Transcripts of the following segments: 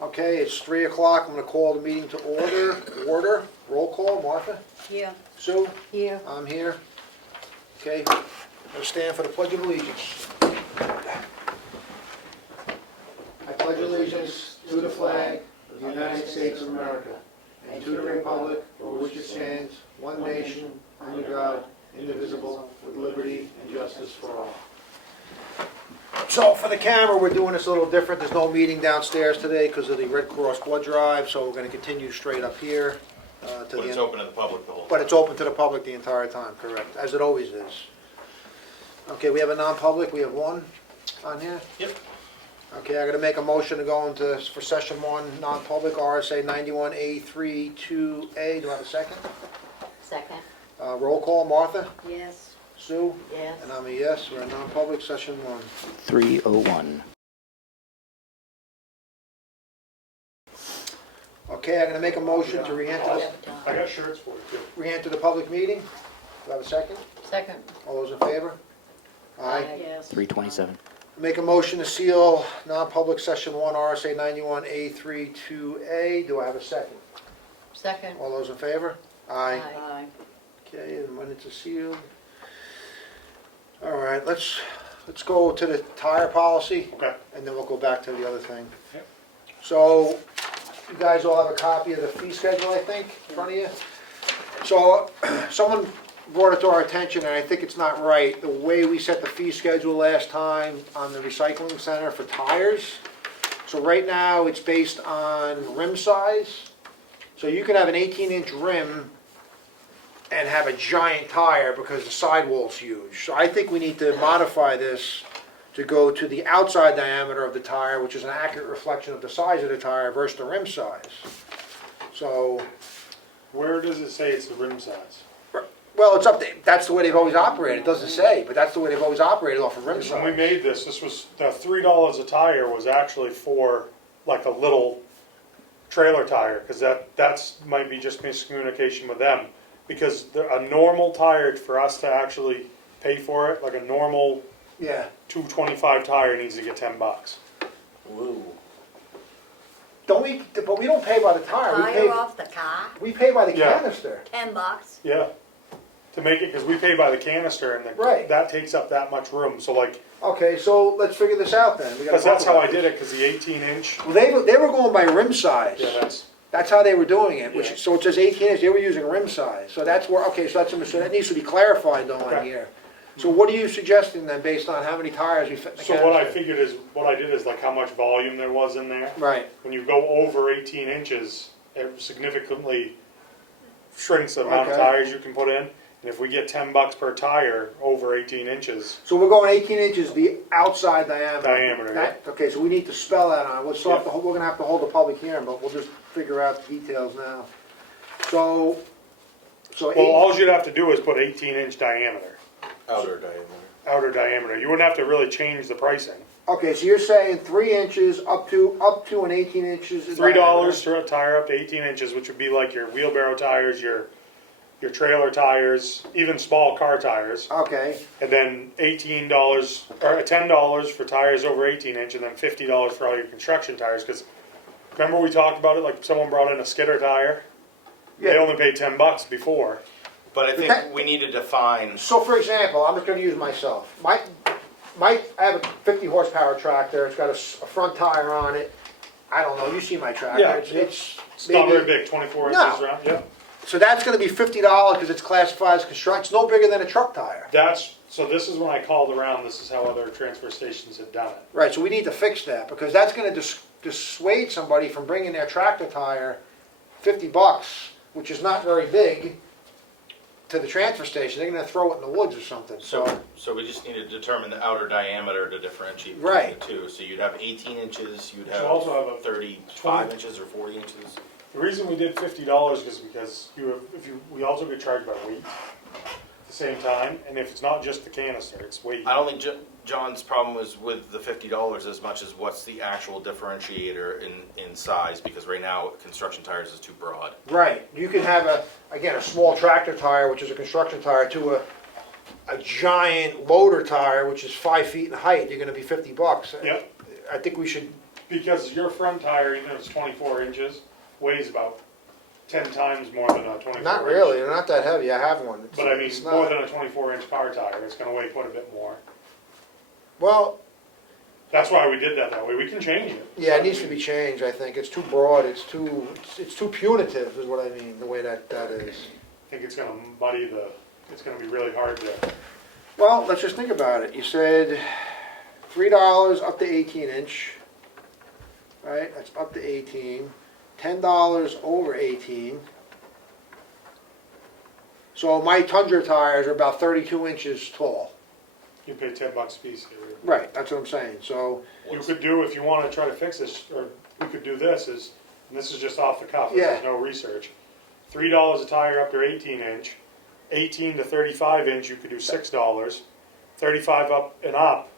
Okay, it's 3 o'clock. I'm gonna call the meeting to order. Roll call, Martha? Here. Sue? Here. I'm here. Okay, we'll stand for the Pledge of Allegiance. I pledge allegiance to the flag of the United States of America and to the republic for which it stands, one nation, under God, indivisible, with liberty and justice for all. So for the camera, we're doing this a little different. There's no meeting downstairs today because of the Red Cross blood drive, so we're going to continue straight up here. To But the it's end. open to the public the whole time. But it's open to the public the entire time, correct, as it always is. Okay, we have a non-public, we have one on here? Yep. Okay, I gotta make a motion to go into, for session one, non-public, RSA 91A32A, do I have a second? Second. Roll call, Martha, Yes. Sue, Yes. and I'm a yes, we're in non-public, session one. 3:01. Okay, I'm gonna make a motion to re-enter, I got shirts for you too. re-enter the public meeting, do I have a second? Second. All those in favor? Aye. Yes. 3:27. Make a motion to seal non-public session one, RSA 91A32A. Do I have a second? Second. All those in favor? Aye. Aye. Okay, and when it's sealed. All right, let's go to the tire policy, Okay. and then we'll go back to the other thing. Yep. So, you guys all have a copy of the fee schedule, I think, in front of you? So, someone brought it to our attention, and I think it's not right, the way we set the fee schedule last time on the recycling center for tires. So right now, it's based on rim size. So you could have an 18-inch rim and have a giant tire because the sidewall's huge. So I think we need to modify this to go to the outside diameter of the tire, which is an accurate reflection of the size of the tire versus the rim size. So, Where does it say it's the rim size? well, it's up to, that's the way they've always operated, it doesn't say, but that's the way they've always operated off of rim When we size. made this was, the $3 a tire was actually for like a little trailer tire, because that's might be just miscommunication with them. Because a normal tire, for us to actually pay for it, like a normal Yeah, 225 tire needs to get $10. Woo. don't we, but we don't pay by the tire, Tire off the car, we pay by the Yeah. canister. $10. Yeah. To make it, because we pay by the canister, and Right. that takes up that much room. So like, Okay, so let's figure this out then. We gotta because that's talk how I about did it, because the 18-inch, Well, they were going by rim size. yeah, That's how they were doing it, Yeah. so it says 18 inch, they were using rim size. So that's where, okay, so that needs to be clarified though on Okay. here. So what are you suggesting then, based on how many tires you fit in the So what I canister? figured is, what I did is like how much volume there was in there. Right, When you go over 18 inches, it significantly shrinks the amount of Okay. tires you can put in. And if we get $10 per tire over 18 inches, so we're going 18 inches, the outside diameter. Diameter, That- Okay, so we need to spell that on, we'll still have Yeah. to, we're gonna have to hold a public hearing, but we'll just figure out the details now. So well, 80 all you'd have to do is put 18-inch diameter, Outer diameter. outer diameter. You wouldn't have to really change the pricing. okay, so you're saying 3 inches up to an 18 inches. in $3 diameter. to a tire up to 18 inches, which would be like your wheelbarrow tires, your trailer tires, even small car tires. Okay, And then $18 or $10 for tires over 18 inch, and then $50 for all your construction tires. Because remember we talked about it, like someone brought in a skidder tire. They Yeah. only paid $10 before. But I think that- we need to define, so for example, I'm just gonna use myself. I have a 50 horsepower tractor, it's got a front tire on it. I don't know, you see my tractor, Yeah. it's It's not maybe- very big, 24 No. inches around. Yeah. So that's gonna be $50 because it's classified as construction, it's no bigger than a truck tire. So this is when I called around. This is how other transfer stations have done it. Right, so we need to fix that, because that's gonna dissuade somebody from bringing their tractor tire, $50, which is not very big, to the transfer station. They're gonna throw it in the woods or something, so we just need to determine the outer diameter to differentiate between Right. the two. So you'd have 18 inches, you'd You have also have a 35 20 inches or 40 inches. The reason we did $50 is because we also get charged by weight at the same time, and if it's not just the canister, it's weight. I don't think John's problem was with the $50 as much as what's the actual differentiator in size, because right now construction tires is too broad. right, you can have a small tractor tire, which is a construction tire, to a giant loader tire, which is 5 feet in height, you're gonna be $50. Yep. I think we should because your front tire, even if it's 24 inches, weighs about 10 times more than a 24 inch. Not really, they're not that heavy, I have one. But I mean, It's more not. than a 24 inch car tire, it's gonna weigh quite a bit more. Well, That's why we did that way. We can change it. yeah, it needs to be changed, I think. It's too broad, it's too punitive is what I mean, the way that is. I think it's gonna muddy it's gonna be really hard to, Well, let's just think about it. You said $3 up to 18 inch, right? That's up to 18. $10 over 18. So my Tundra tires are about 32 inches tall. you pay $10 a piece here. Right, that's what I'm saying. So, You could do, if you wanna try to fix this, or we could do this, and this is just off the cuff, Yeah. there's no research. $3 a tire up to 18 inch, 18 to 35 inch, you could do $6. 35 up and up,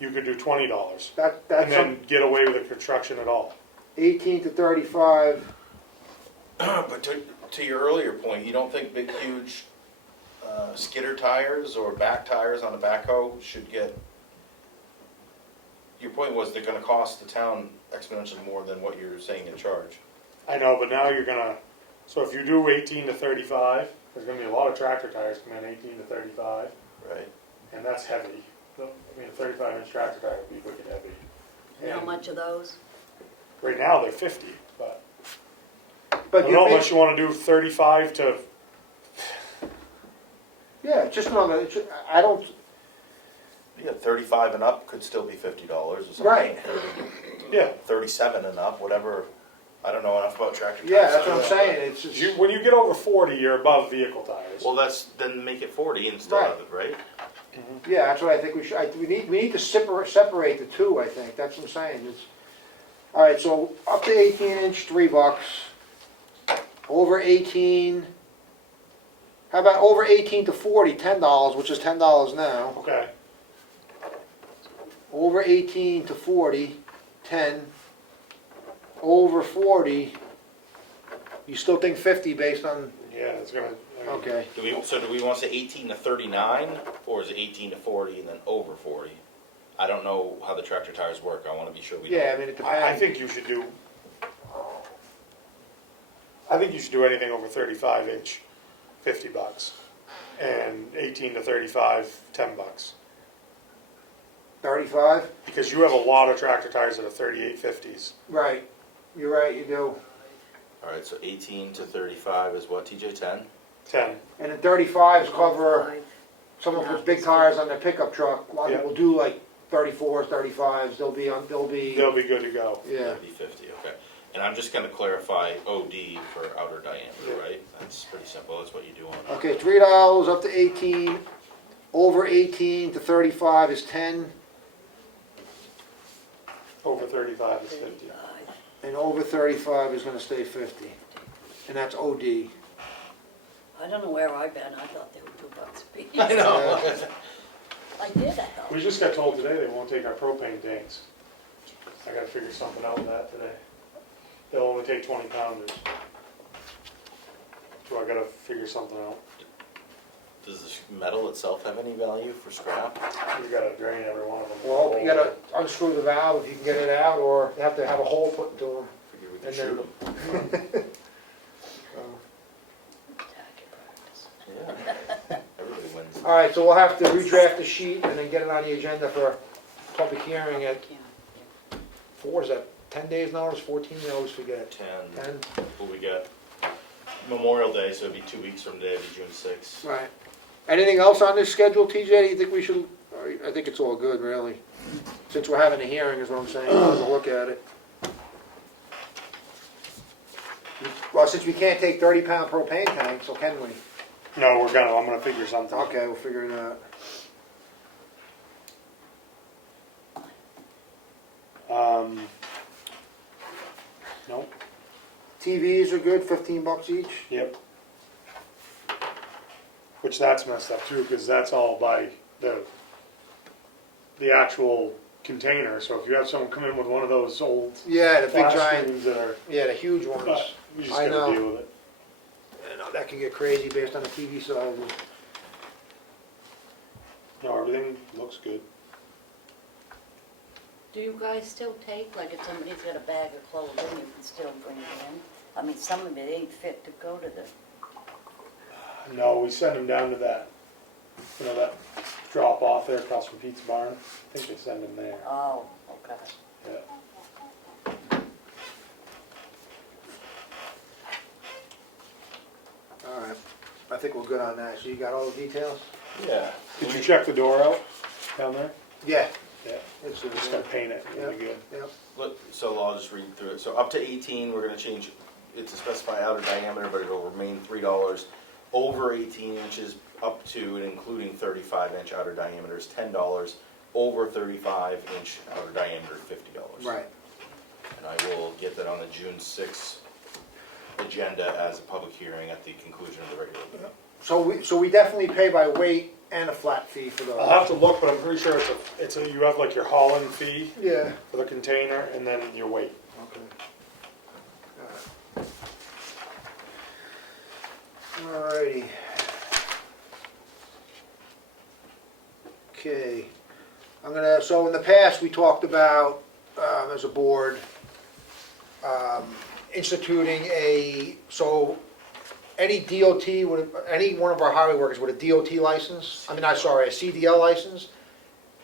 you could do $20. And that's then get away with the construction at all. 18 to 35. But to your earlier point, you don't think big, huge skidder tires or back tires on a backhoe should get, your point was they're gonna cost the town exponentially more than what you're saying in charge. I know, but now you're gonna, so if you do 18 to 35, there's gonna be a lot of tractor tires come in 18 to 35, Right. and that's heavy. I mean, a 35 inch tractor tire would be wicked heavy. How And much of those? right now, they're 50, but I But don't you know, may- unless you wanna do 35 to, yeah, just another, I don't, Yeah, 35 and up could still be $50 or something. Right. yeah. 37 and up, whatever. I don't know enough about tractor tires. yeah, that's what I'm saying. It's just, When you get over 40, you're above vehicle tires. Well, then make it 40 and still Right. have it, right? yeah, that's what I think we should, we need to separate the two, I think. That's what I'm saying. All right, so up to 18 inch, $3. Over 18, how about over 18 to 40, $10, which is $10 now. Okay, Over 18 to 40, 10. Over 40, you still think 50 based on, yeah, it's gonna, I mean, okay. Do we want to say 18 to 39, or is it 18 to 40 and then over 40? I don't know how the tractor tires work. I want to be sure we Yeah, I don't. mean, it I depends. think you should do, anything over 35 inch, $50. And 18 to 35, $10. 35? Because you have a lot of tractor tires that are 3850s. Right. You're right, you do. All right, so 18 to 35 is what, TJ, 10? 10. And then 35s cover, Five. someone puts big tires on their pickup truck. A lot of Yeah. people do like 34s, 35s. They'll be, They'll be good to go. yeah. That'd be 50, okay. And I'm just going to clarify OD for outer diameter, Yeah. right? That's pretty simple. That's what you do on it. Okay, $3 up to 18. Over 18 to 35 is 10. Over 35 is 50. 35. And over 35 is gonna stay 50. And that's OD. I don't know where I've been, I thought they were $2 a piece. I know. I did, I thought. We just got told today they won't take our propane tanks. I gotta figure something out with that today. They'll only take 20 pounders. So I gotta figure something out. Does the metal itself have any value for scrap? We gotta drain every one of them. Well, you gotta unscrew the valve if you can get it out, or you have to have a hole put into them. Figure we could And shoot then- them. Target practice. Yeah. Everybody wins. All right, so we'll have to redraft the sheet and then get it on the agenda for public hearing at, Yeah. what is that, 10 days notice, 14, I always forget. 10. 10, Well, we got Memorial Day, so it'd be 2 weeks from today, it'd be June 6th. right. Anything else on this schedule, TJ, you think we should, I think it's all good, really. Since we're having a hearing, is what I'm saying, we'll have a look at it. Well, since we can't take 30-pound propane tanks, so can we? No, I'm gonna figure something out. Okay, we'll figure it out. Nope, TVs are good, $15 each? yep. Which that's messed up too, because that's all by the actual container, so if you have someone come in with one of those old Yeah, the big flash giant, screens that are, yeah, the huge ones. but we just I gotta know. deal with it. You know, that can get crazy based on the TV sizes. No, everything looks good. Do you guys still take, like if somebody's got a bag of clothing, you can still bring it in? I mean, some of it ain't fit to go to the, No, we send them down to that, that drop off there across from Pete's Barn. I think they send them there, oh, okay. yeah. All right, I think we're good on that. So you got all the details? Yeah. Did you check the door out down there? Yeah. Yeah. It's Just gotta paint it really good. Yeah. So I'll just read through it. So up to 18, we're gonna change it to specify outer diameter, but it'll remain $3. Over 18 inches, up to and including 35-inch outer diameter is $10. Over 35-inch outer diameter, $50. Right. And I will get that on the June 6th agenda as a public hearing at the conclusion of the regular meeting. So we definitely pay by weight and a flat fee for those. I'll have to look, but I'm pretty sure you have like your hauling fee Yeah. for the container and then your weight. Okay. Alrighty. Okay. So in the past, we talked about, as a board, instituting any DOT, any one of our highway workers with a DOT license, a CDL license,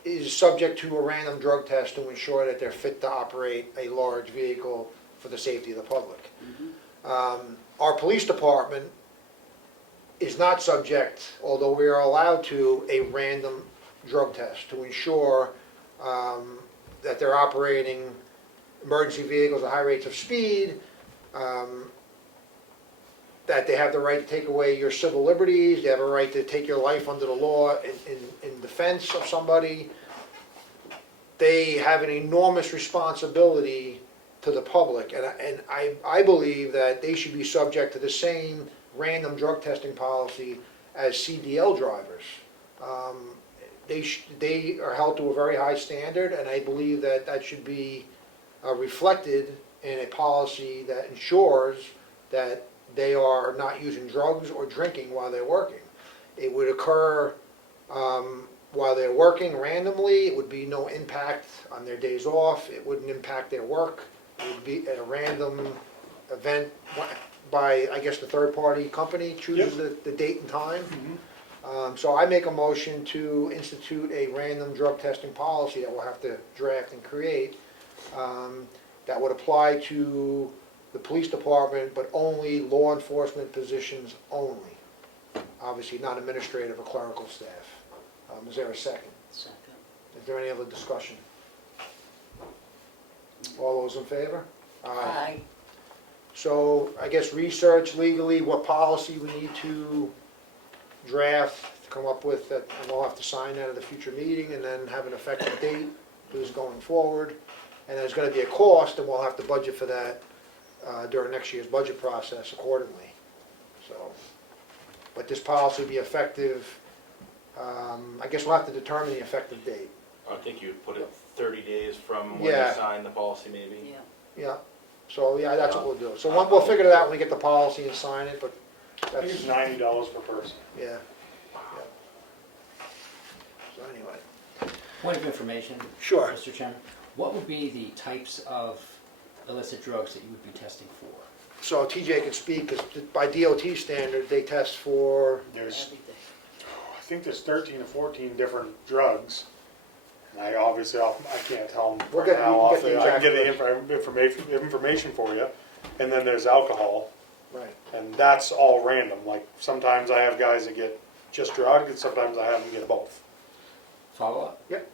is subject to a random drug test to ensure that they're fit to operate a large vehicle for the safety of the public. Our police department is not subject, although we are allowed to, a random drug test to ensure that they're operating emergency vehicles at high rates of speed, that they have the right to take away your civil liberties, they have a right to take your life under the law in defense of somebody. They have an enormous responsibility to the public, and I believe that they should be subject to the same random drug testing policy as CDL drivers. They are held to a very high standard, and I believe that should be reflected in a policy that ensures that they are not using drugs or drinking while they're working. It would occur while they're working randomly. It would be no impact on their days off. It wouldn't impact their work. It would be at a random event by, I guess, the third-party company chooses the date and time. So I make a motion to institute a random drug testing policy that we'll have to draft and create, that would apply to the police department, but only law enforcement positions only. Obviously not administrative or clerical staff. Is there a second? Second. Is there any other discussion? All those in favor? Aye. So I guess research legally what policy we need to draft, to come up with that, and we'll have to sign that at a future meeting and then have an effective date for this going forward. And there's gonna be a cost, and we'll have to budget for that during next year's budget process accordingly. So, but this policy will be effective, I guess we'll have to determine the effective date. I think you would put it 30 days from when Yeah. you sign the policy, maybe? Yeah. Yeah, so yeah, that's what we'll do. So we'll figure it out when we get the policy and sign it, but I think it's that's, $90 per person. yeah. So anyway, Point of information, sure. Mr. Chairman. What would be the types of illicit drugs that you would be testing for? So TJ can speak, because by DOT standard, they test for, There's, Everything. I think there's 13 or 14 different drugs. And I can't tell them We'll right get- now we can get the I can get the exact information for you. And then there's alcohol, right, and that's all random. Like sometimes I have guys that get just drug, and sometimes I have them get both. Follow-up? Yep.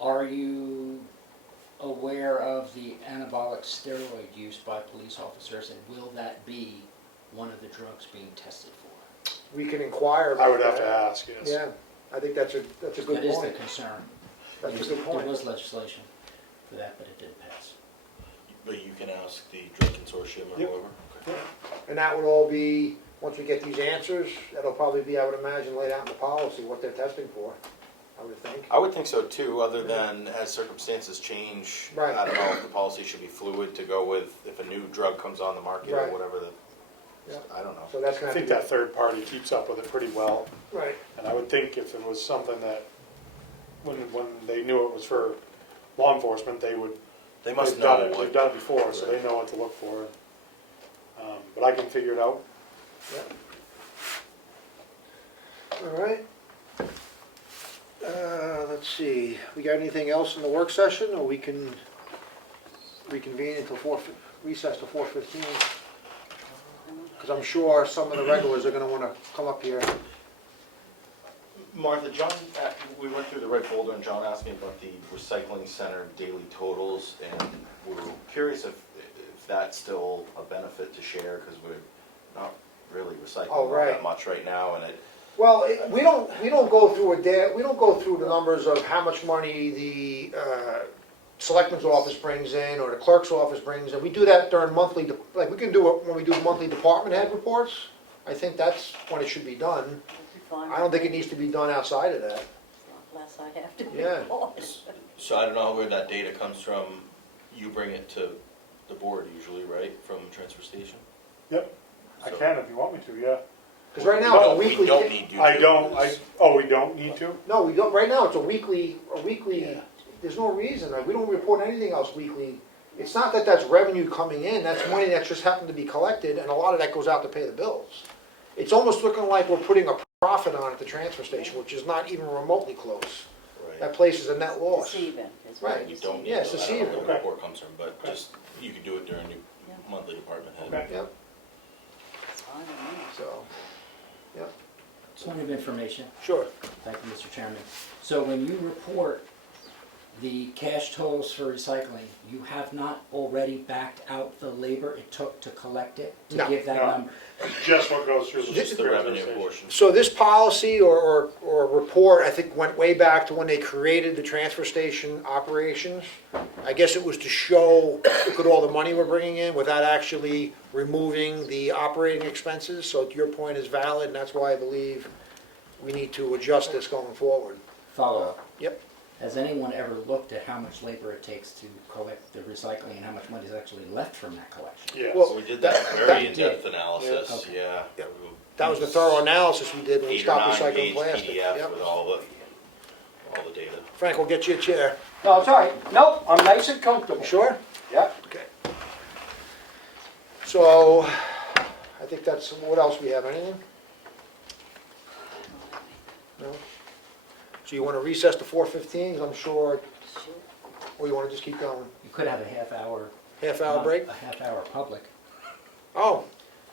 Are you aware of the anabolic steroid use by police officers, and will that be one of the drugs being tested for? we can inquire about I would have to that. ask, yes. Yeah, I think that's a good That is the point. concern. That's a good point. There was legislation for that, but it didn't pass. But you can ask the drug consortium or Yep. whoever. Okay. And that would all be, once we get these answers, that'll probably be, I would imagine, laid out in the policy, what they're testing for, I would think. I would think so too, other than as circumstances change. Right. I don't know if the policy should be fluid to go with if a new drug comes on the market or Right. whatever. Yeah. I don't know. So that's I gonna have think to that third party keeps up with it pretty well. be, right, And I would think if it was something that, when they knew it was for law enforcement, they would, They must they've done know it, what. they've done it before, so they know what to look for. But I can figure it out. All right. Let's see, we got anything else in the work session, or we can reconvene until recess to 4:15? Because I'm sure some of the regulars are gonna wanna come up here. Martha, John, we went through the red folder and John asked me about the recycling center daily totals, and we were curious if that's still a benefit to share, because we're not really recycling Oh, all right. that much right now, and it, Well, we don't go through we don't go through the numbers of how much money the selectman's office brings in, or the clerk's office brings in. We do that during monthly, like, we can do it when we do monthly department head reports. I think that's when it should be done. It'd be fine. I don't think it needs to be done outside of that. Less I have to Yeah. report. So I don't know where that data comes from. You bring it to the board usually, right, from transfer station? Yep, I So- can if you want me to, yeah. Because right now, it's a No, weekly. we don't need you to. I don't, we don't need to? No, we don't, right now, it's a weekly, there's no reason, like, we don't report anything else weekly. It's not that that's revenue coming in, that's money that just happened to be collected, and a lot of that goes out to pay the bills. It's almost looking like we're putting a profit on at the transfer station, which is not even remotely close. That Right. place is a net loss. Deceiving. is Right. what You it's don't need Yeah, to, it's I don't know deceiving. where the Okay. report comes from, but Okay. just, you could do it during your Yeah. monthly department head. Okay. Yep, It's fine with me. so, yep, Point of information, sure. thank you, Mr. Chairman. So when you report the cash totals for recycling, you have not already backed out the labor it took to collect it, to No. give that No. number? Just what goes through the Just the transfer revenue station. portion. So this policy or report, I think, went way back to when they created the transfer station operations. I guess it was to show, look at all the money we're bringing in without actually removing the operating expenses. So your point is valid, and that's why I believe we need to adjust this going forward. Follow-up. Yep. Has anyone ever looked at how much labor it takes to collect the recycling and how much money is actually left from that collection? Yes. Well, We did that- that that very you in-depth did. analysis, Okay. yeah. Yep. That was the thorough analysis we did when we 8 or stopped 9 recycling page plastic. PDF Yep. with all the data. Frank, we'll get you a chair. No, it's all right. Nope, I'm nice and comfortable. Sure? Yeah. Okay. So, I think that's, what else we have, anything? No? So you want to recess to 4:15, I'm sure, Sure. or you want to just keep going? You could have a half-hour. Half-hour break? A half-hour public. Oh,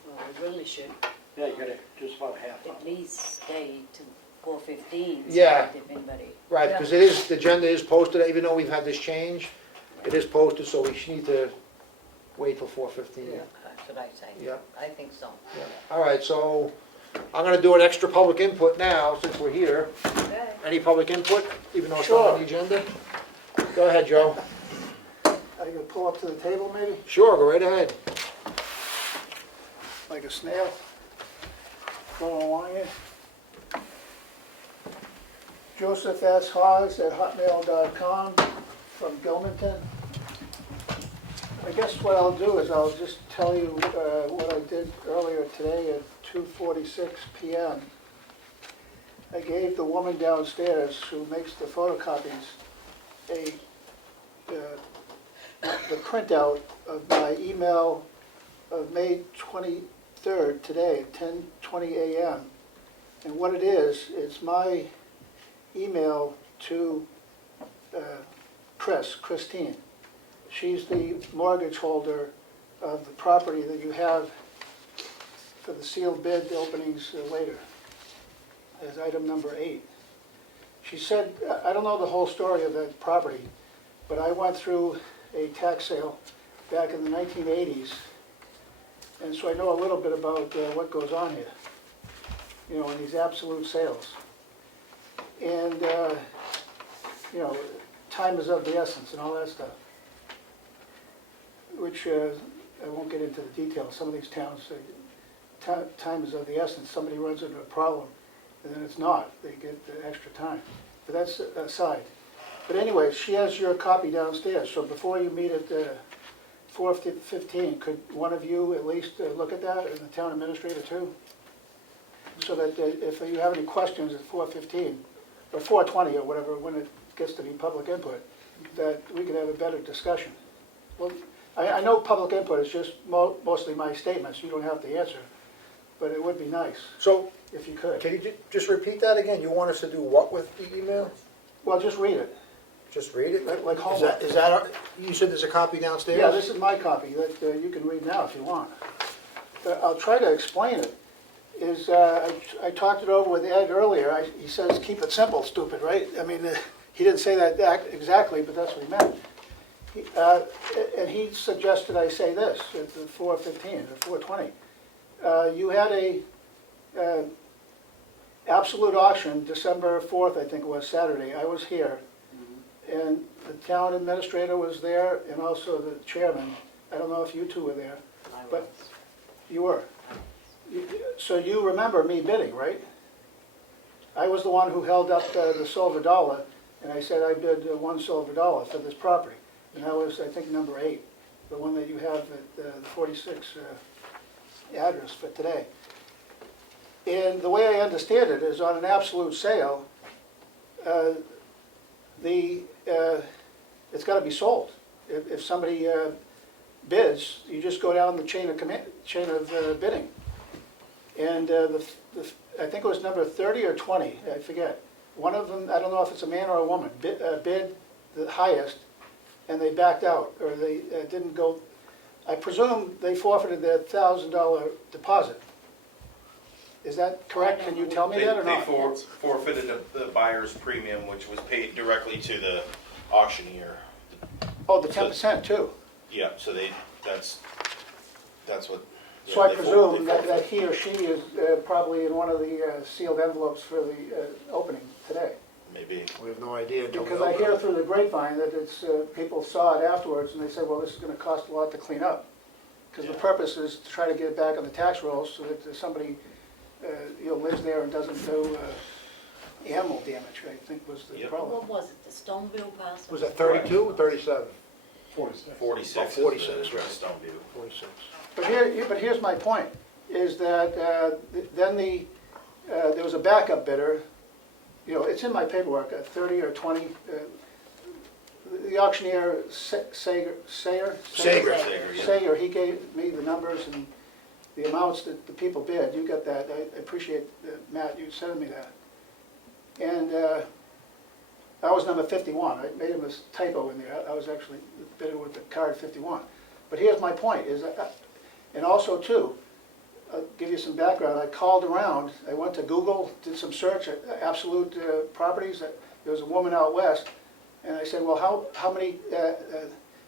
Well, we really should Yeah, you got just about a half hour. at least stay to 4:15. so Yeah. that If anybody. right, because it is, the agenda is posted, even though we've had this change, it is posted, so we should need to wait till 4:15. Yeah, that's what I say. Yeah. I think so. Yeah. All right, so I'm going to do an extra public input now, since we're here. Okay. Any public input, even though it's not on the agenda? Go ahead, Joe. I can pull up to the table maybe, Sure, go right ahead. like a snail, going along here. Joseph S. Hawes at hotmail.com from Gilmanton. I guess what I'll do is I'll just tell you what I did earlier today at 2:46 PM. I gave the woman downstairs who makes the photocopies the printout of my email of May 23rd today at 10:20 a.m. And what it is, it's my email to Christine. She's the mortgage holder of the property that you have for the sealed bid openings later, as item number 8. She said, I don't know the whole story of that property, but I went through a tax sale back in the 1980s, and so I know a little bit about what goes on here, you know, in these absolute sales. And, you know, time is of the essence and all that stuff, which I won't get into the details. Some of these towns, time is of the essence. Somebody runs into a problem, and then it's not. They get the extra time. But that's aside. But anyway, she has your copy downstairs, so before you meet at 4:15, could one of you at least look at that, and the town administrator too? So that if you have any questions at 4:15, or 4:20 or whatever, when it gets to be public input, that we could have a better discussion. Well, I know public input is just mostly my statements, you don't have to answer, but it would be nice So, if you could. can you just repeat that again? You want us to do what with the email? Well, just read it. Just read it? Like homework. Is that, you said there's a copy downstairs? Yeah, this is my copy that you can read now if you want. I'll try to explain it. I talked it over with Ed earlier. He says, keep it simple, stupid, right? I mean, he didn't say that exactly, but that's what he meant. And he suggested I say this at the 4:15 or 4:20. You had a absolute auction, December 4th, I think it was, Saturday. I was here. And the town administrator was there, and also the chairman. I don't know if you two were there, but you were. So you remember me bidding, right? I was the one who held up the silver dollar, and I said I bid $1 silver for this property. And that was, I think, number 8, the one that you have at the 46 address for today. And the way I understand it is on an absolute sale, it's got to be sold. If somebody bids, you just go down the chain of bidding. And I think it was number 30 or 20, I forget. One of them, I don't know if it's a man or a woman, bid the highest, and they backed out, or they didn't go. I presume they forfeited their $1,000 deposit. Is that correct? Can you tell me that or not? They forfeited the buyer's premium, which was paid directly to the auctioneer. Oh, the 10% too. Yeah, so that's what. So I they presume that forfeited. he or she is probably in one of the sealed envelopes for the opening today. Maybe. We have no idea until we Because I open hear it. through the grapevine that it's, people saw it afterwards and they said, well, this is gonna cost a lot to clean up. Because the Yeah. purpose is to try to get it back on the tax rolls so that somebody, lives there and doesn't do animal damage, I think was the Yep. problem. What was it, the Stoneville parcel? Was it 32 or 37? 46 Oh, 46, is the right. Stoneview. 46. But here's my point, is that then there was a backup bidder, it's in my paperwork, 30 or 20. The auctioneer, Sager, Sager. yeah. Sager, he gave me the numbers and the amounts that the people bid. You got that, I appreciate, Matt, you sending me that. And I was number 51, I made a typo in there, I was actually bidder with the card 51. But here's my point, is and also too, I'll give you some background, I called around, I went to Google, did some search at absolute properties, there was a woman out west, and I said, well, how many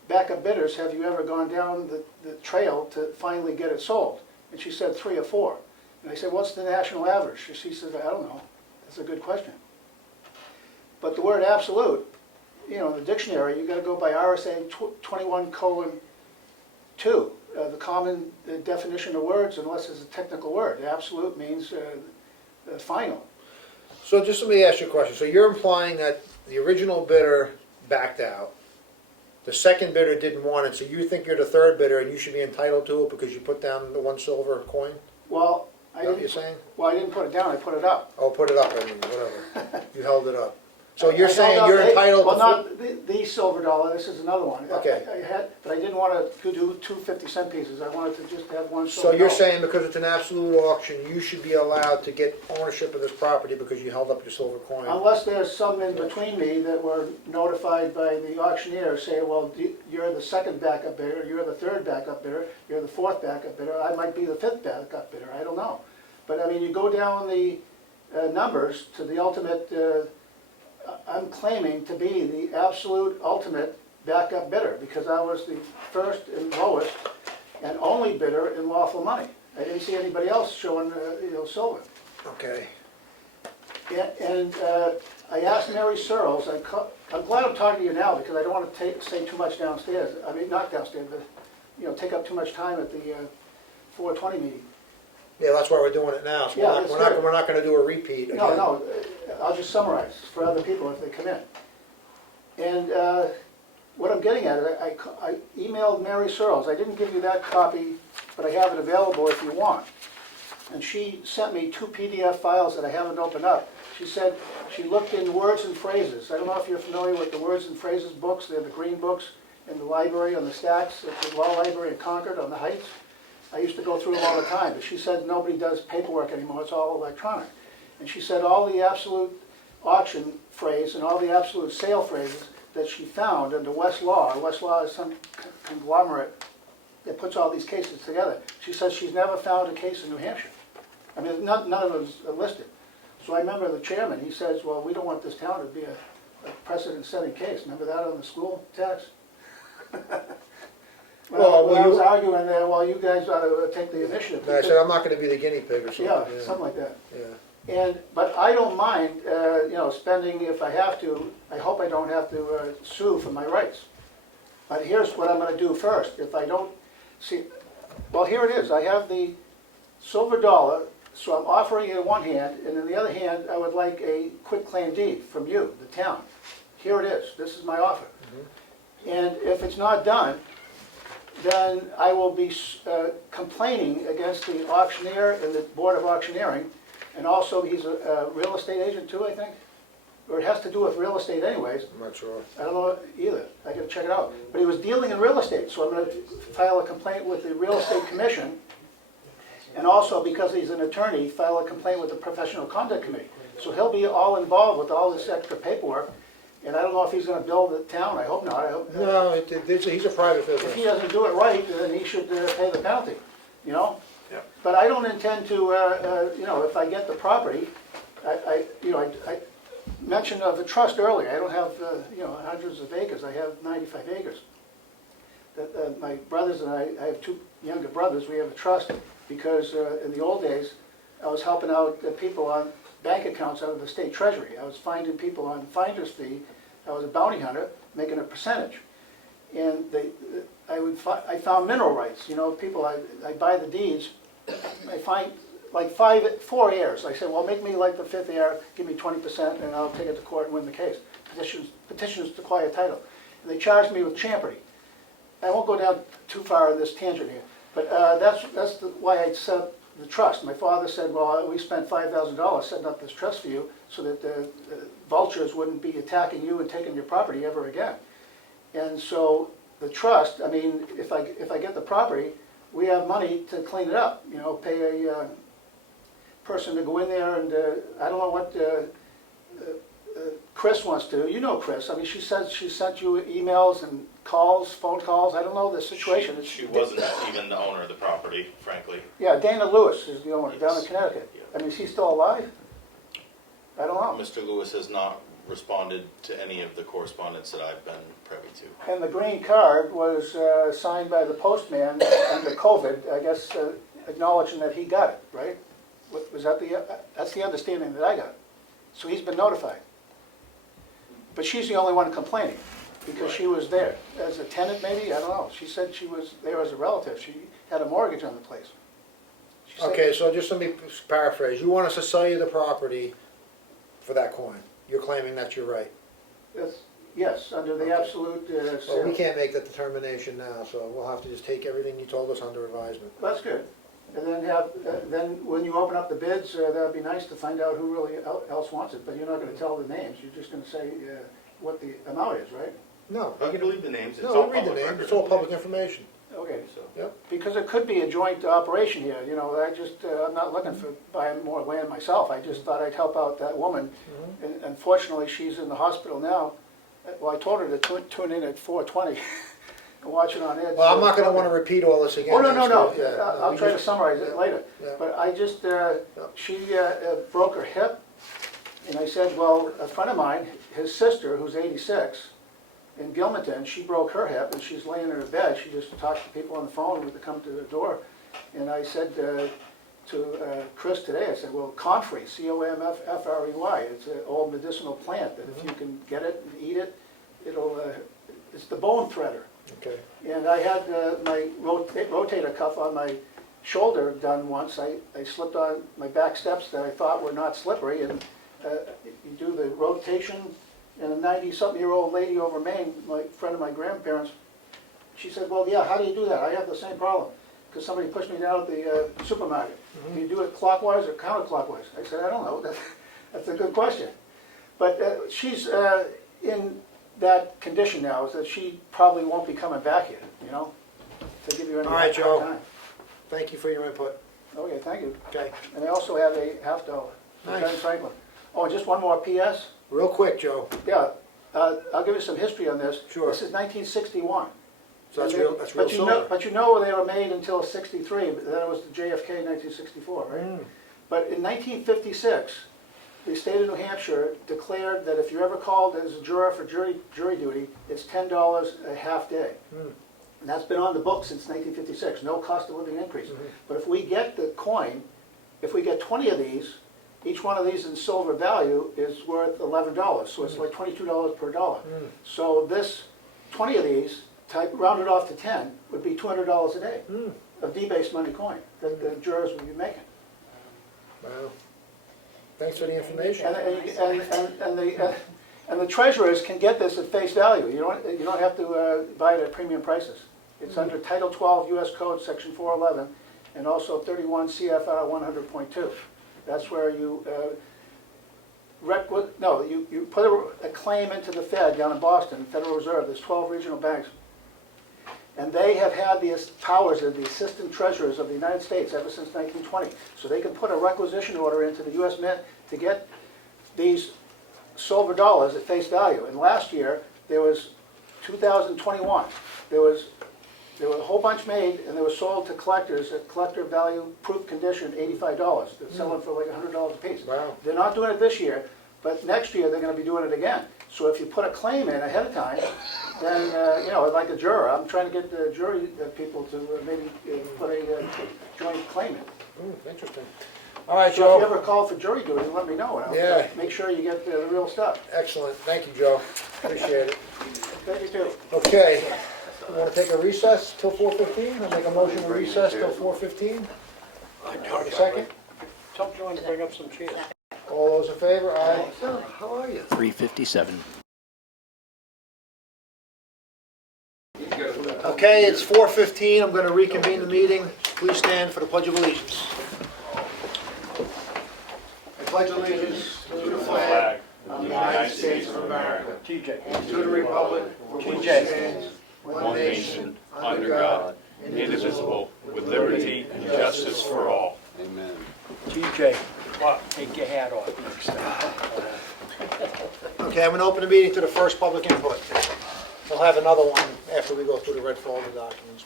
backup bidders have you ever gone down the trail to finally get it sold? And she said 3 or 4. And I said, what's the national average? She said, I don't know, that's a good question. But the word absolute, in the dictionary, you gotta go by RSA 21:2, the common definition of words, unless it's a technical word. Absolute means final. So just let me ask you a question. So you're implying that the original bidder backed out, the second bidder didn't want it, so you think you're the third bidder and you should be entitled to it because you put down the 1 silver coin? Well, Is that what you're saying? I didn't put it down, I put it up. Oh, put it up, I mean, whatever. You held it up. So you're I held saying up you're entitled to... Well, not the silver dollar, this is another one. Okay. But I didn't want to do 2 50-cent pieces, I wanted to just have 1 silver So dollar. you're saying because it's an absolute auction, you should be allowed to get ownership of this property because you held up your silver coin? Unless there's some in between me that were notified by the auctioneer, say, well, you're the second backup bidder, you're the third backup bidder, you're the fourth backup bidder, I might be the fifth backup bidder, I don't know. But I mean, you go down the numbers to the ultimate, I'm claiming to be the absolute ultimate backup bidder because I was the first and lowest and only bidder in lawful money. I didn't see anybody else showing, silver. Okay. And I asked Mary Searles, I'm glad I'm talking to you now because I don't want to say too much downstairs. I mean, not downstairs, but, take up too much time at the 420 meeting. Yeah, that's why we're doing it now. So Yeah, that's good. we're not gonna do a repeat again. No, I'll just summarize for other people if they come in. And what I'm getting at, I emailed Mary Searles. I didn't give you that copy, but I have it available if you want. and she sent me 2 PDF files that I haven't opened up. She said she looked in words and phrases. I don't know if you're familiar with the words and phrases books. They're the green books in the library on the stacks at the law library in Concord on the Heights. I used to go through them all the time, but she said nobody does paperwork anymore. It's all electronic. And she said all the absolute auction phrase and all the absolute sale phrases that she found under Westlaw. Westlaw is some conglomerate that puts all these cases together. She says she's never found a case in New Hampshire. I mean, none of them are listed. So I remember the chairman, he says, well, we don't want this town to be a precedent-setting case. Remember that on the school tax? Well, When I was you- arguing there, well, you guys ought to take the initiative. And I said, I'm not gonna be the guinea pig or something. Yeah, something like that. Yeah. But I don't mind, spending if I have to. I hope I don't have to sue for my rights. But here's what I'm gonna do first. If I don't, see, well, here it is. I have the silver dollar, so I'm offering it in one hand, and in the other hand, I would like a quitclaim deed from you, the town. Here it is. This is my offer. And if it's not done, then I will be complaining against the auctioneer and the Board of Auctioneering, and also he's a real estate agent too, I think? Or it has to do with real estate anyways. I'm not sure. I don't know either. I gotta check it out. But he was dealing in real estate, so I'm gonna file a complaint with the Real Estate Commission. And also, because he's an attorney, file a complaint with the Professional Conduct Committee. So he'll be all involved with all this extra paperwork. And I don't know if he's gonna bill the town. I hope not. I hope, No, he's a private if he business. doesn't do it right, then he should pay the penalty, you know? Yep. But I don't intend to, if I get the property, I mentioned the trust earlier. I don't have, hundreds of acres. I have 95 acres. My brothers and I have 2 younger brothers. We have a trust because in the old days, I was helping out people on bank accounts out of the state treasury. I was finding people on finder's fee. I was a bounty hunter, making a percentage. And I found mineral rights. People, I buy the deeds. I find like 4 heirs. I said, well, make me like the 5th heir, give me 20%, and I'll take it to court and win the case. Petitions to acquire title. And they charged me with champerty. I won't go down too far on this tangent here, but that's why I set up the trust. My father said, well, we spent $5,000 setting up this trust for you so that the vultures wouldn't be attacking you and taking your property ever again. And so the trust, I mean, if I get the property, we have money to clean it up, pay a person to go in there and, I don't know what Chris wants to do. You know Chris. I mean, she says she sent you emails and calls, phone calls. I don't know the situation. She wasn't even the owner of the property, frankly. Yeah, Dana Lewis is the owner down in Yes. Connecticut. Yeah. I mean, is he still alive? I don't know. Mr. Lewis has not responded to any of the correspondence that I've been privy to. And the green card was signed by the postman under COVID, I guess, acknowledging that he got it, right? Was that that's the understanding that I got. So he's been notified. But she's the only one complaining, because she was there as a tenant maybe, I don't know. She said she was there as a relative. She had a mortgage on the place. She said- Okay, so just let me paraphrase. You want us to sell you the property for that coin. You're claiming that you're right. Yes, under the absolute Well, we sale. can't make that determination now, so we'll have to just take everything you told us under advisement. That's good. And then then when you open up the bids, that'd be nice to find out who really else wants it, but you're not gonna tell the names, you're just gonna say what the amount is, right? No, I believe the names, it's no, all we read the public name. record. It's all public information. Okay, So, Yep. because it could be a joint operation here, I'm not looking for buying more land myself, I just thought I'd help out that woman. And unfortunately, she's in the hospital now. Well, I told her to tune in at 4:20 and watch it on Ed's. Well, I'm not gonna wanna repeat all this again. Oh, no, Yeah, I'll we try to just- summarize it later. Yeah. But I just, she broke her hip, and I said, well, a friend of mine, his sister, who's 86, in Gilmanton, she broke her hip, and she's laying in her bed. She just talked to people on the phone when they come to the door. And I said to Chris today, I said, well, comfrey, C-O-M-F-R-E-Y, it's an old medicinal plant that if you can get it and eat it, it's the bone threader. Okay. And I had my rotator cuff on my shoulder done once. I slipped on my back steps that I thought were not slippery, and you do the rotation, and a 90-something-year-old lady over Maine, my friend of my grandparents, she said, well, yeah, how do you do that? I have the same problem. because somebody pushed me down at the supermarket. Do you do it clockwise or counterclockwise? I said, I don't know. That's a good question. But she's in that condition now, is that she probably won't be coming back here, you know, to give you any All right, hard Joe. time. Thank you for your input. Okay, thank you. Okay. And I also have a $50 for Nice. Ben Franklin. Oh, and just one more PS. Real quick, Joe. Yeah, I'll give you some history on this. Sure. This is 1961. So that's And real, they- that's real but you know, silver. but you know they were made until 63, but then it was the JFK in 1964, right? Mm. But in 1956, the state of New Hampshire declared that if you're ever called as a juror for jury duty, it's $10 a half day. Mm. And that's been on the books since 1956, no cost of living increase. Mhm. But if we get the coin, if we get 20 of these, each one of these in silver value is worth $11, so it's like $22 per dollar. Mm. So this, 20 of these, rounded off to 10, would be $200 a day Mm. of debased money coin that the jurors would be making. Wow. Thanks for the information. And the treasurers can get this at face value. You don't have to buy it at premium prices. It's under Title 12 U.S. Code, Section 411, and also 31 CFR 100.2. That's where you you put a claim into the Fed down in Boston, Federal Reserve. There's 12 regional banks. And they have had the powers of the assistant treasurers of the United States ever since 1920. So they can put a requisition order into the U.S. Mint to get these silver dollars at face value. And last year, there was 2021. There were a whole bunch made, and they were sold to collectors at collector value proof condition, $85. They're selling for like $100 a piece. Wow. They're not doing it this year, but next year they're going to be doing it again. So if you put a claim in ahead of time, then, like a juror, I'm trying to get the jury people to maybe put a joint claim in. Interesting. All right, So if you Joe. ever call for jury duty, let me know. And I'll Yeah. make sure you get the real stuff. Excellent. Thank you, Joe. Appreciate it. Thank you too. Okay. We want to take a recess till 4:15? I'll make a motion to recess till 4:15. Have a second? Tell John to bring up some chairs. All those in favor? Aye. How are you? 3:57. Okay, it's 4:15. I'm going to reconvene the meeting. Please stand for the Pledge of Allegiance. I pledge allegiance to the flag of the United States of America, TJ. and to the republic for which it stands, one nation, under God, indivisible, with liberty and justice for all. Amen. TJ, take your hat off. Okay, I'm going to open the meeting to the first public input. We'll have another one after we go through the red folder documents.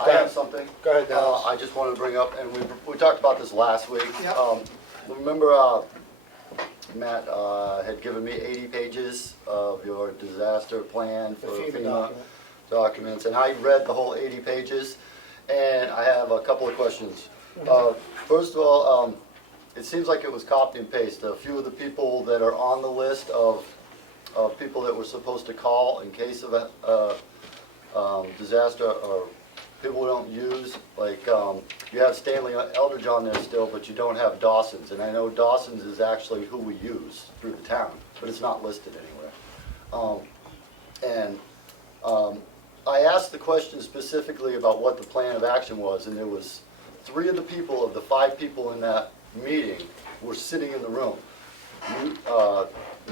I have something. Go ahead, Dallas. I just wanted to bring up, and we talked about this last week. Yep. Remember, Matt had given me 80 pages of your disaster plan The for FEMA FEMA document. documents, and I read the whole 80 pages, and I have a couple of questions. First of all, it seems like it was copy and paste. A few of the people that are on the list of people that we're supposed to call in case of a disaster or people we don't use, like you have Stanley Eldridge on there still, but you don't have Dawson's. And I know Dawson's is actually who we use through the town, but it's not listed anywhere. I asked the question specifically about what the plan of action was, and there was 3 of the people of the 5 people in that meeting were sitting in the room. You,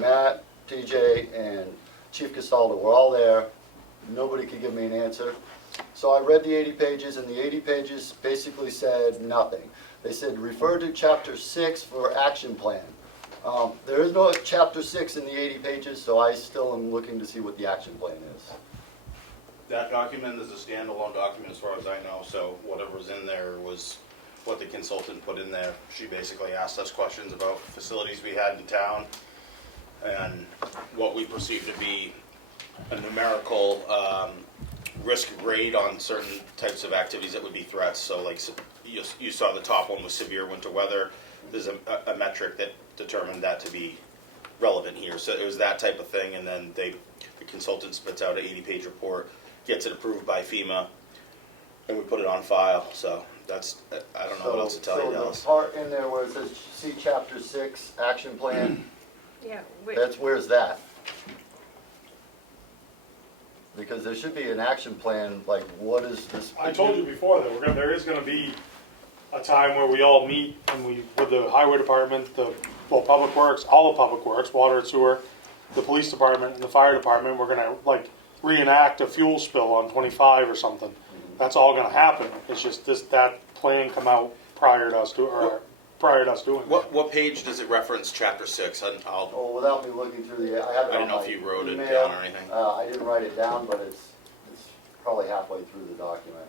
Matt, TJ, and Chief Castaldo were all there. Nobody could give me an answer. So I read the 80 pages, and the 80 pages basically said nothing. They said, refer to Chapter 6 for action plan. There is no Chapter 6 in the 80 pages, so I still am looking to see what the action plan is. That document is a standalone document as far as I know, so whatever's in there was what the consultant put in there. She basically asked us questions about facilities we had in town and what we perceived to be a numerical risk grade on certain types of activities that would be threats. So like you saw the top one was severe winter weather. There's a metric that determined that to be relevant here. So it was that type of thing, and then the consultant spits out an 80-page report, gets it approved by FEMA, and we put it on file. So that's, I don't know what else to tell you, Dallas. So the part in there where it says, see Chapter 6 action plan, Yeah, where's that? because there should be an action plan, like what is this? I told you before that there is gonna be a time where we all meet and with the highway department, public works, all of public works, water and sewer, the police department and the fire department, we're gonna like reenact a fuel spill on 25 or something. That's all gonna happen. It's just that plan come out prior to us doing it. What page does it reference, chapter 6? Oh, without me looking through I have it I on didn't know my if you wrote it email. down or anything. I didn't write it down, but it's probably halfway through the document.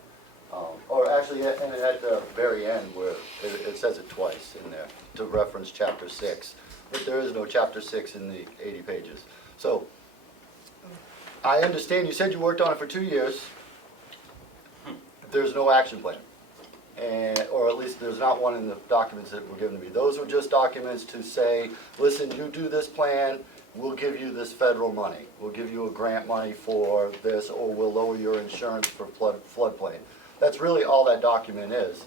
Or actually, and at the very end where it says it twice in there to reference chapter 6. But there is no chapter 6 in the 80 pages. So I understand you said you worked on it for 2 years. There's no action plan. Or at least there's not one in the documents that were given to me. Those were just documents to say, listen, you do this plan, we'll give you this federal money. We'll give you a grant money for this, or we'll lower your insurance for floodplain. That's really all that document is,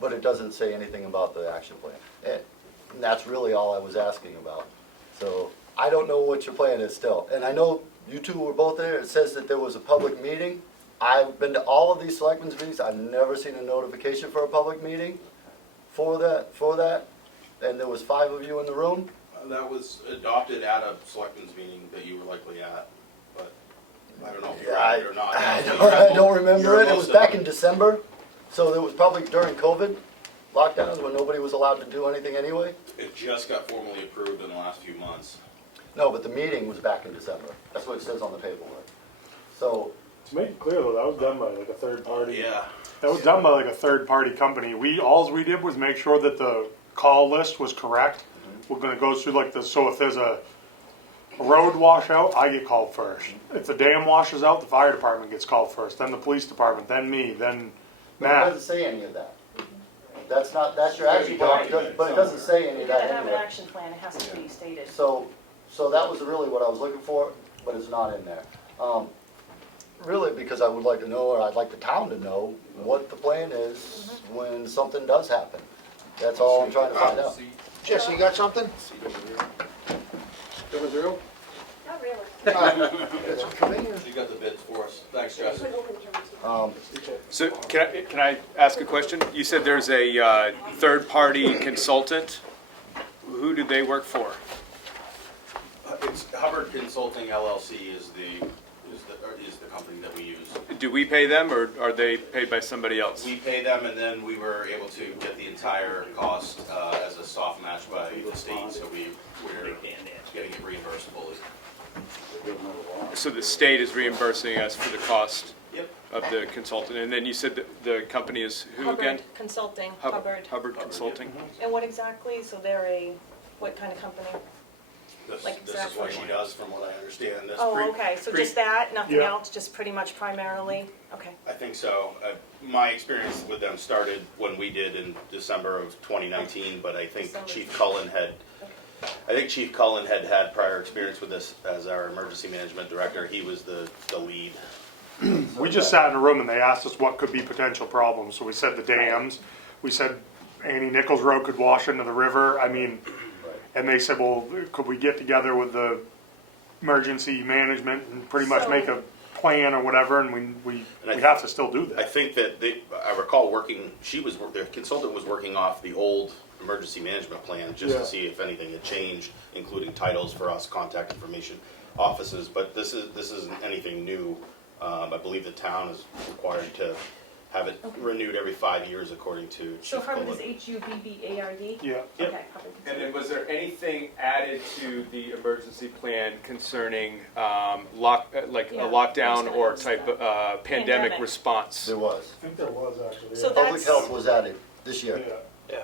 but it doesn't say anything about the action plan. And that's really all I was asking about. So I don't know what your plan is still. And I know you two were both there. It says that there was a public meeting. I've been to all of these selectmen's meetings. I've never seen a notification for a public meeting for that. And there was 5 of you in the room. That was adopted at a selectmen's meeting that you were likely at, but I don't know if you're Yeah, at it or not. I don't remember You're it. It most was of back them. in December, so it was probably during COVID lockdowns when nobody was allowed to do anything anyway. It just got formally approved in the last few months. No, but the meeting was back in December. That's what it says on the paperwork. So, To make it clear though, that was done by like a third party. Yeah. That was done by like a third party company. All we did was make sure that the call list was correct. We're gonna go through like so if there's a road washout, I get called first. If the dam washes out, the fire department gets called first, then the police department, then me, then but it Matt. doesn't say any of that. That's your action plan, but it doesn't say any You of gotta that have an anywhere. action plan, it has to be stated. So that was really what I was looking for, but it's not in there. Really, because I would like to know, or I'd like the town to know, what the plan is when something does happen. That's all I'm trying to find out. Jesse, you got something? Coming through? Not really. Got some coming in? You got the bids for us. Thanks, Jesse. So can I ask a question? You said there's a third-party consultant. Who do they work for? It's Hubbard Consulting LLC is the company that we use. Do we pay them, or are they paid by somebody else? We pay them, and then we were able to get the entire cost as a soft match by the state, so we're getting it reimbursed fully. So the state is reimbursing us for the cost Yep. of the consultant, and then you said that the company is who again? Hubbard Consulting, Hubbard. Hubbard Consulting. And what exactly, so they're what kind of company? This Like is what she exactly. does, from what I understand. This Oh, okay, so just that, nothing Yeah. else, just pretty much primarily, okay. I think so. My experience with them started when we did in December of 2019, but I think December. Chief Cullen had prior experience with this as our emergency management director. He was the lead. We just sat in a room and they asked us what could be potential problems. So we said the dams, we said Annie Nichols Road could wash into the river. I mean, and they said, well, could we get together with the emergency management and pretty much So- make a plan or whatever, and we have to still do I that. think that I recall the consultant was working off the old emergency management plan just Yeah. to see if anything had changed, including titles for us, contact information, offices. But this isn't anything new. I believe the town is required to have it renewed every 5 years, according to So Chief Hubbard is Cullen. Hubbard? Yeah. Okay, Hubbard. And then was there anything added to the emergency plan concerning a lockdown or type of pandemic Pandemic. response? There was. I think there was actually. So Public that's, health was added this year.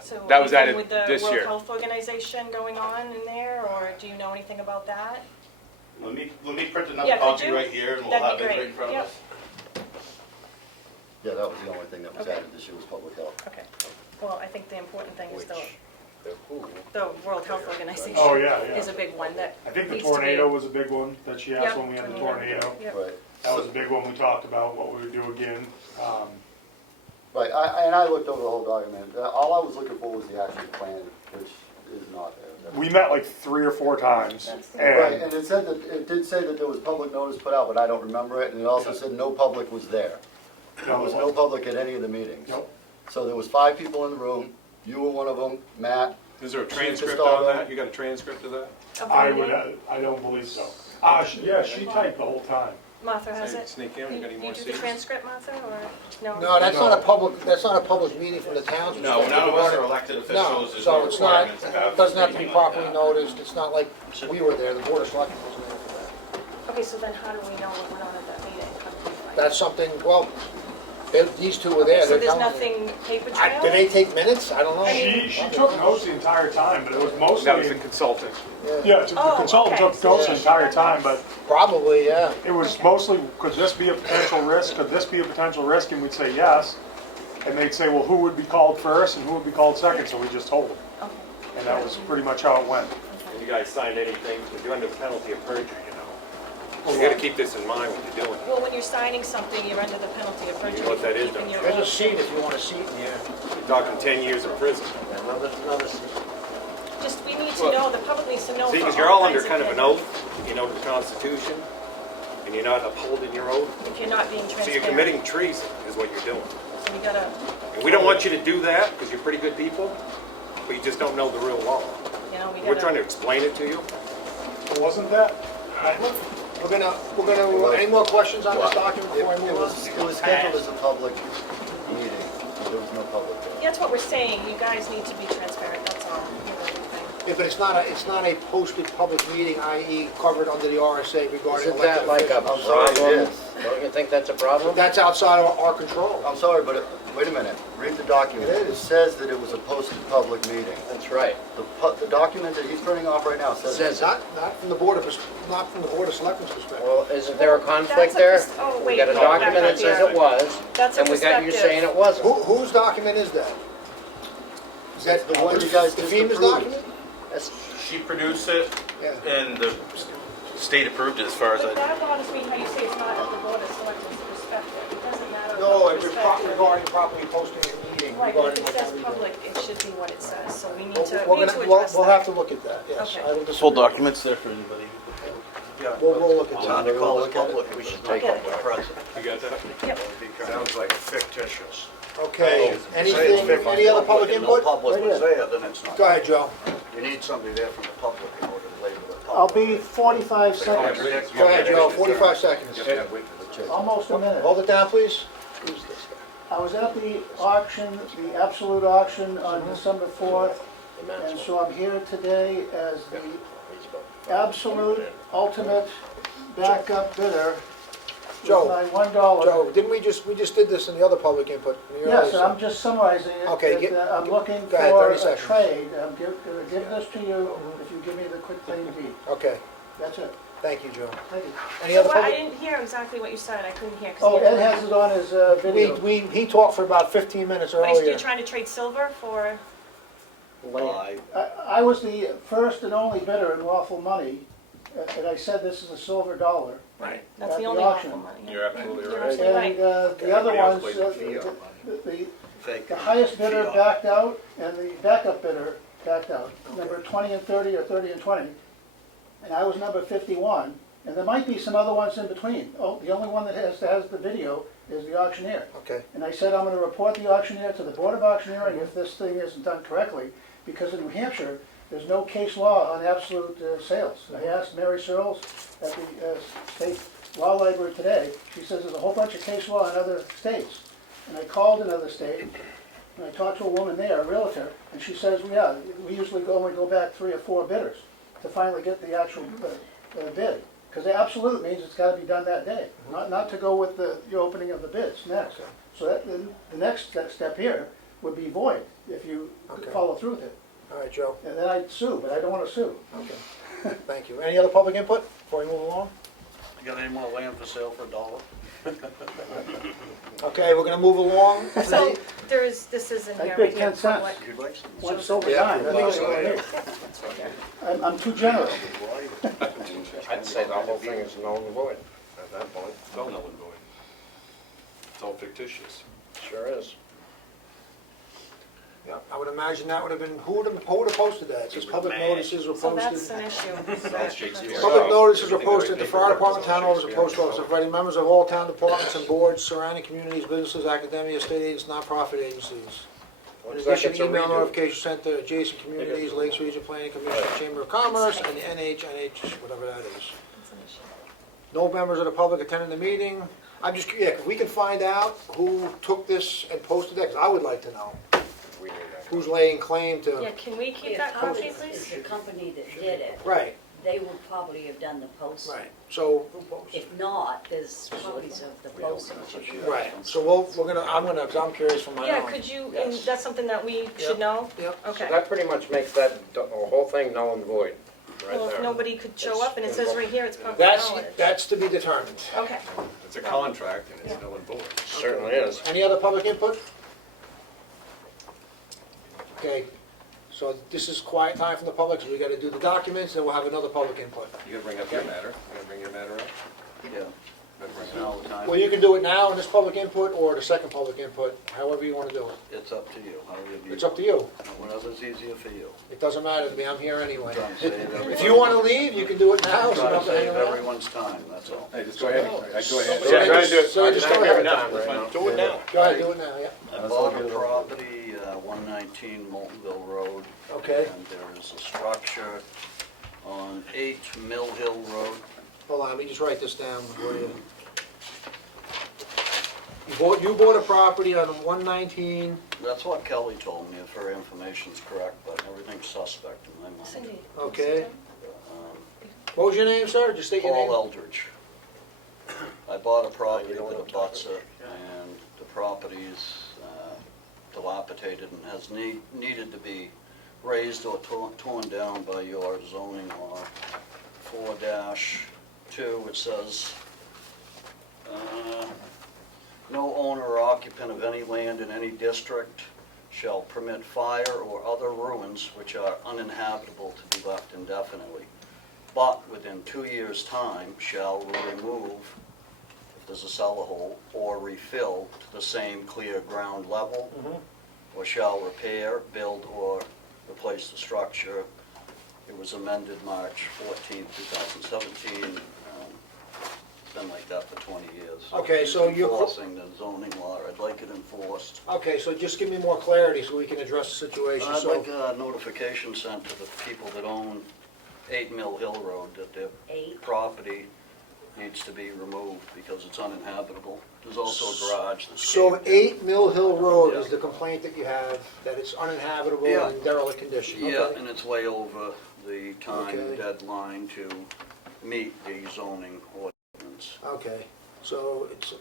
so That was anything added with the this year. World Health Organization going on in there, or do you know anything about that? Let me print another Yeah, could copy you? right here, and we'll That'd have be it great. right in front of Yep. us. Yeah, that was the only thing that was Okay. added this year was public health. Okay, well, I think the important thing is the World Health Organization. Oh, yeah, yeah. Is a big one that I think the needs to be- tornado was a big one that she asked Yep, when we had the tornado. Yep. Right. That was a big one we talked about, what we would do again. Right, and I looked over the whole document. All I was looking for was the action plan, which is not there. We met like 3 or 4 times, Right, and and it said that, it did say that there was public notice put out, but I don't remember it, and it also said no public was there. There was no public at any of the meetings. Nope. So there was 5 people in the room, you were one of them, Matt. Is there a transcript Gustavo. on that? You got a transcript of that? Of the I meeting? would, I don't believe so. Yeah, she typed the whole time. Martha has it? Sneak in, we got any more You do the seats? transcript, Martha, or no? No, that's not a public meeting from the town's No, perspective. none of us are elected officials, there's So no it's not, requirement to have. it doesn't have to be speaking like properly that. noticed, it's not like we were there, the Board of Selectmen wasn't there for that. Okay, so then how do we know what went on at that meeting? How do we find That's out? something, well, these two were Okay, there, so they're there's telling me. nothing paper Did trail? they take minutes? I don't know. She took notes the entire time, but it was mostly. That was the consultant. Yeah, the Oh, consultant okay. took notes the entire time, but Probably, yeah. it was mostly, could this be a potential risk, could this be a potential risk, and we'd say yes. And they'd say, well, who would be called first and who would be called second, so we just told them. Okay. And that was pretty much how it went. You guys signed anything, because you're under the penalty of perjury, you know. You gotta keep this in mind when you're doing it. Well, when you're signing something, you're under the penalty of perjury. You know what that is, for keeping don't your There's a oath. seat if you want a seat in here. You're talking 10 years in prison. Another seat. Just, we need to know, the public needs to know. See, for because you're all under kinds kind of an things. oath, you know, the Constitution, and you're not upholding your oath. If you're not being So transparent. you're committing treason, is what you're doing. So we gotta, And we don't want you to do that, because you're pretty good people, but you just don't know the real law. you know, we We're trying to gotta, explain it to you. Wasn't that? We're gonna, any more questions on this document before I It move was, on? it was scheduled as a public meeting, and there was no public there. that's what we're saying, you guys need to be transparent, that's all, you know, everything. Yeah, but it's not a posted public meeting, i.e. covered under the RSA regarding Isn't that elected like a officials. I'm sorry, it problem? is. Don't you think that's a problem? That's outside of our control. I'm sorry, but wait a minute, read the document. It It is. says that it was a posted public meeting. That's right. The document that he's printing off right now says. It's not from the Board of Selectmen's perspective. Well, isn't there a conflict That's a there? pers- oh, We wait, got a no, document back that up says here. it was, That's a and we got you perspective. saying it wasn't. Whose document is that? Is that the one you guys the just FEMA's approved. document? That's- She produced it, Yeah. and the state approved it as far as But I. that bothers me how you say it's not at the Board of Selectmen's perspective, it doesn't matter No, about it was perspective. regarding properly posting a meeting. Right, but regarding if it says what public, it should be what it says, so we need We're to, we're we need to gonna, we'll address that. we'll have to look at that, yes. Okay. I will Full disagree. documents there for anybody. We'll look at that. to call it public, we should I'll take get it. it. You got that? Yep. Sounds like fictitious. Okay, anything, any other public input? public Right was here. there, then it's not. Go ahead, Joe. You need somebody there from the public in order to label it I'll public. be 45 seconds, Go ahead, Joe, 45 seconds. almost a minute. Hold it down, please. I was at the auction, the absolute auction on December 4th, and so I'm here today as the absolute, ultimate backup bidder with Joe, my $1. Joe, didn't we just did this in the other public input? in the Yes, earlier and I'm just summarizing it. Okay, that, I'm looking go ahead, for 30 a seconds. trade. I'm gonna give this to you if you give me the quick claim deed. Okay, That's it. thank you, Joe. Thank you. Any So other what, I public? didn't hear exactly what you said, I couldn't hear. 'cause Oh, the Ed internet- has it on his video. He talked for about 15 minutes What, earlier. you're trying to trade silver for, I was the first and only bidder in lawful money, and I said this is a silver dollar. that's At the the only auction. lawful money. You're absolutely You're right. absolutely right. And the other ones, the highest bidder backed out, and the backup bidder backed out. Number 20 and 30, or 30 and 20. And I was number 51, and there might be some other ones in between. Oh, the only one that has the video is the auctioneer. Okay, And I said, I'm gonna report the auctioneer to the Board of Auctioneering if this thing isn't done correctly, because in New Hampshire, there's no case law on absolute sales. I asked Mary Searles at the State Law Library today, she says there's a whole bunch of case law in other states. And I called another state, and I talked to a woman there, a realtor, and she says, yeah, we usually only go back 3 or 4 bidders to finally get the actual bid. Because the absolute means it's gotta be done that day, not to go with the opening of the bids next. So that, the next step here would be void if you Okay. follow through with it. all right, Joe, And then I'd sue, but I don't wanna sue. okay. Thank you. Any other public input before we move along? You got any more land for sale for $1? Okay, we're gonna move along. So, this is in I here, paid right here, 10 cents. public. You'd like some? One silver Yeah, dime, that's all I need. I'm too generous. I'd say the whole thing is null and void. At that point, it's all null and void. It's all fictitious. Sure is. Yeah, I would imagine that would have been, who would have posted that? It says public notices were So that's posted. an issue. That's Shakespeare. Public notices are posted at the fire department, town office, and post office, inviting members of all town departments and boards, surrounding communities, businesses, academia, state agencies, nonprofit agencies. In addition, email notifications sent to adjacent communities, Lakes Region Planning Commission, Chamber of Commerce, and the NH, whatever that is. That's an issue. No members of the public attending the meeting. I'm just, yeah, if we can find out who took this and posted that, 'cause I would like to know. Who's laying claim to, Yeah, can we keep If that copy, it's please? the company that did it, right, they would probably have done the posting. right, so, If not, there's copies of the posting. right, so I'm gonna, 'cause I'm curious for my own. Yeah, could you, and Yes. that's something that we Yep. should know? Yep. Okay. That pretty much makes that whole thing null and void, right Well, if there. nobody could show up, and it says right here, it's public That's, knowledge. that's to be determined. Okay. It's a contract and it's null and void. Certainly is. Any other public input? Okay, so this is quiet time from the public, so we gotta do the documents, then we'll have another public input. You gonna bring up your matter? You gonna bring your matter up? Yeah, now the time. Well, you can do it now in this public input, or the second public input, however you wanna do it. It's up to you, however you. It's up to you. Whatever's easier for you. It doesn't matter to me, I'm here anyway. Trying to save everybody- If you wanna leave, you can do it now, so you Trying don't to have to hang save around. everyone's time, that's all. Hey, just go ahead. Go ahead. Yeah, try to do it. so just go ahead. Do it now. Go ahead, do it now, yeah. I bought a property, 119 Moltenville Road. Okay. And there is a structure on 8 Mill Hill Road. Hold on, let me just write this down before you. You bought a property on 119, That's what Kelly told me, if her information's correct, but everything's suspect in my mind. Cindy. okay. Um, What was your name, sir? Just state your name. Paul Eldridge. I bought a property that abuts it, and the property's dilapidated and has needed to be raised or torn down by your zoning law. 4-2, it says, no owner or occupant of any land in any district shall permit fire or other ruins which are uninhabitable to be left indefinitely, but within 2 years' time shall remove, if there's a cellar hole, or refill to the same clear ground level, or shall repair, build, or replace the structure. It was amended March 14, 2017. It's been like that for 20 years. Okay, so you're- Enforcing the zoning law, I'd like it enforced. Okay, so just give me more clarity so we can address the situation. I'd So, like a notification sent to the people that own 8 Mill Hill Road that their 8. property needs to be removed because it's uninhabitable. There's also a garage that's so caved in. 8 Mill Hill Road is the complaint that you have, that it's uninhabitable Yeah. and derelict condition, Yeah, okay? and it's way over the time Okay. deadline to meet the zoning ordinance. Okay, so it's,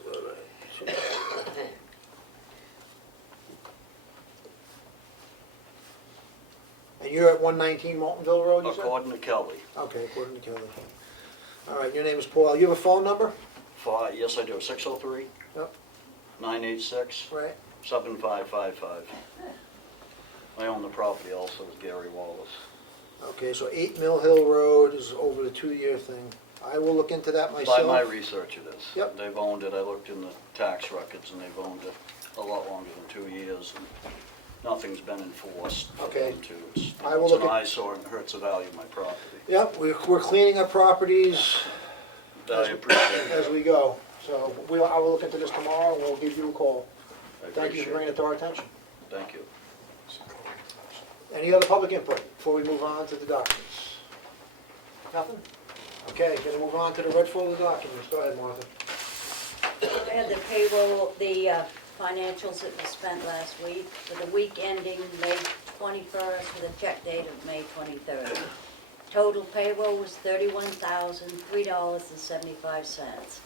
and you're at 119 Moltenville Road, you said? According to Kelly. Okay, according to Kelly. All right, your name is Paul. You have a phone number? Yes, I do, 603? Yep. 986? Right. 7555. I own the property also with Gary Wallace. Okay, so 8 Mill Hill Road is over the 2-year thing. I will look into that myself. By my research it is. Yep. They've owned it, I looked in the tax records, and they've owned it a lot longer than 2 years, and nothing's been enforced for Okay. them to. It's I will it's look an at- eyesore and hurts the value of my property. Yep, we're cleaning up properties I appreciate as it. we go. So I will look into this tomorrow, and we'll give you a call. I Thank you for appreciate bringing it to our attention. Thank you. Any other public input before we move on to the documents? Nothing? Okay, gonna move on to the red folder documents. Go ahead, Martha. I had the payroll, the financials that were spent last week, for the week ending May 21st with a check date of May 23rd. Total payroll was $31,003.75.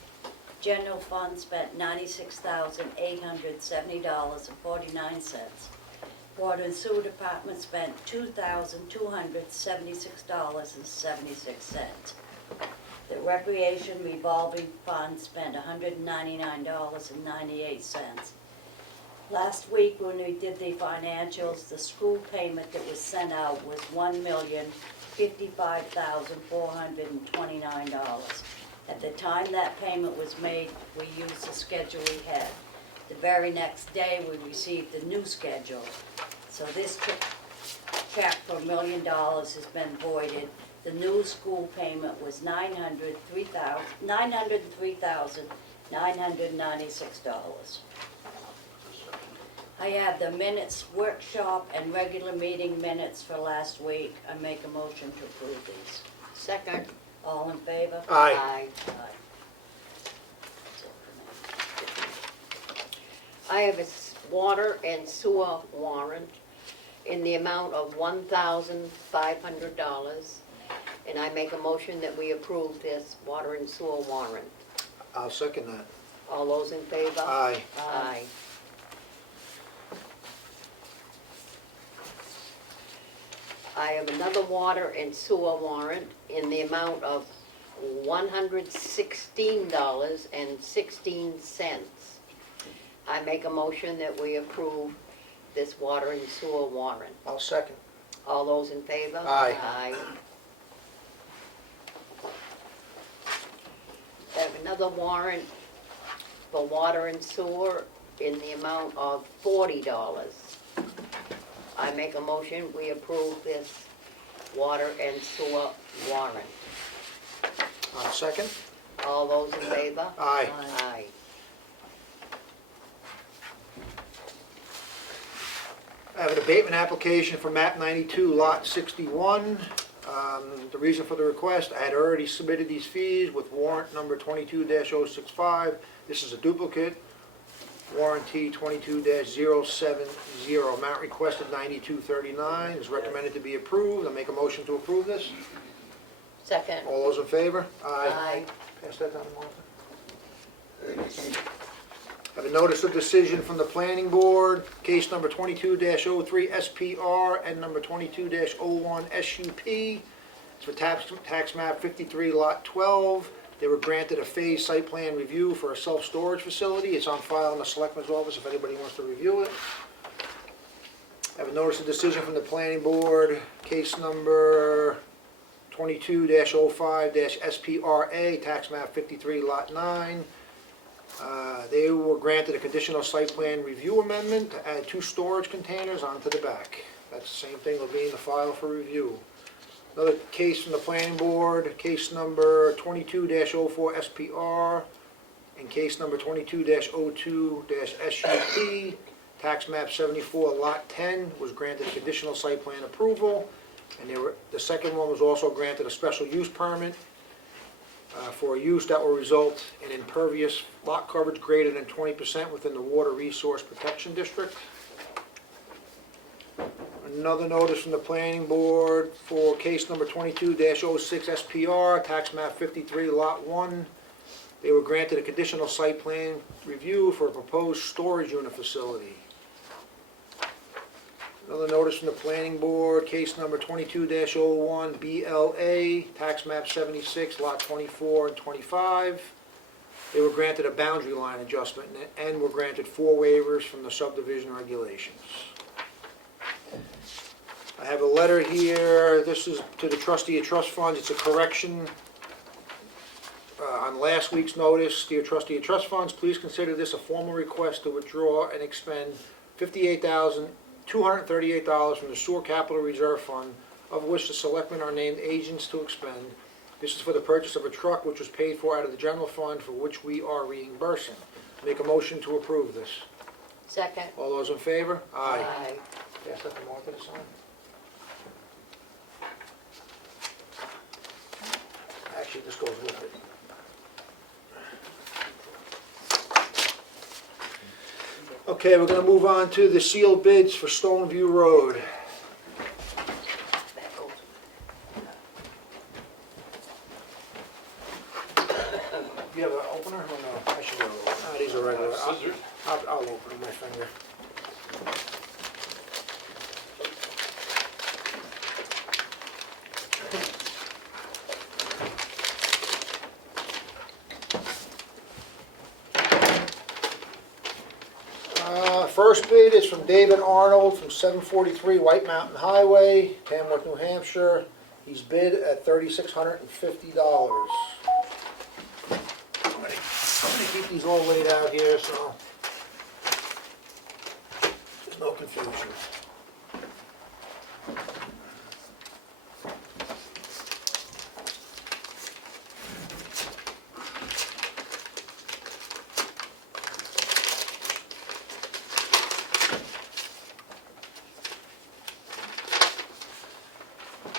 General fund spent $96,870.49. Water and sewer department spent $2,276.76. The recreation revolving fund spent $199.98. Last week, when we did the financials, the school payment that was sent out was $1,055,429. At the time that payment was made, we used the schedule we had. The very next day, we received the new schedule. So this check for $1 million has been voided. The new school payment was $903,996. I have the minutes workshop and regular meeting minutes for last week. I make a motion to approve these. Second. All in favor? Aye. Aye. I have a water and sewer warrant in the amount of $1,500. And I make a motion that we approve this water and sewer warrant. I'll second that. All those in favor? Aye. Aye. I have another water and sewer warrant in the amount of $116.16. I make a motion that we approve this water and sewer warrant. I'll second. All those in favor? Aye. Aye. I have another warrant for water and sewer in the amount of $40. I make a motion, we approve this water and sewer warrant. I'll second. All those in favor? Aye. Aye. I have an abatement application for map 92, lot 61. The reason for the request, I had already submitted these fees with warrant number 22-065. This is a duplicate. Warranty 22-070. Amount requested $92.39. Is recommended to be approved. I make a motion to approve this. Second. All those in favor? Aye. Pass that down to Martha. I have a notice of decision from the planning board, case number 22-03 SPR and number 22-01 SUP. It's for tax map 53 lot 12. They were granted a phased site plan review for a self-storage facility. It's on file in the Selectmen's office if anybody wants to review it. I have a notice of decision from the planning board, case number 22-05-SPRA, tax map 53 lot 9. They were granted a conditional site plan review amendment to add 2 storage containers onto the back. That's the same thing will be in the file for review. Another case from the planning board, case number 22-04 SPR and case number 22-02-SUP, tax map 74 lot 10 was granted conditional site plan approval. And the second one was also granted a special use permit for a use that will result in impervious lot coverage greater than 20% within the Water Resource Protection District. Another notice from the planning board for case number 22-06 SPR, tax map 53 lot 1. They were granted a conditional site plan review for a proposed storage unit facility. Another notice from the planning board, case number 22-01 BLA, tax map 76, lot 24 and 25. They were granted a boundary line adjustment and were granted 4 waivers from the subdivision regulations. I have a letter here, this is to the trustee of trust funds, it's a correction on last week's notice. Dear trustee of trust funds, please consider this a formal request to withdraw and expend $58,238 from the sewer capital reserve fund, of which the selectmen are named agents to expend. This is for the purchase of a truck which was paid for out of the general fund, for which we are reimbursing. Make a motion to approve this. Second. All those in favor? Aye. Pass that to Martha to sign. Actually, this goes with it. Okay, we're gonna move on to the sealed bids for Stoneview Road. You have an opener or no? I should go. These are regular. I'll open with my finger. First bid is from David Arnold from 743 White Mountain Highway, Tamworth, New Hampshire. He's bid at $3,650. I'm gonna keep these all laid out here so there's no confusion.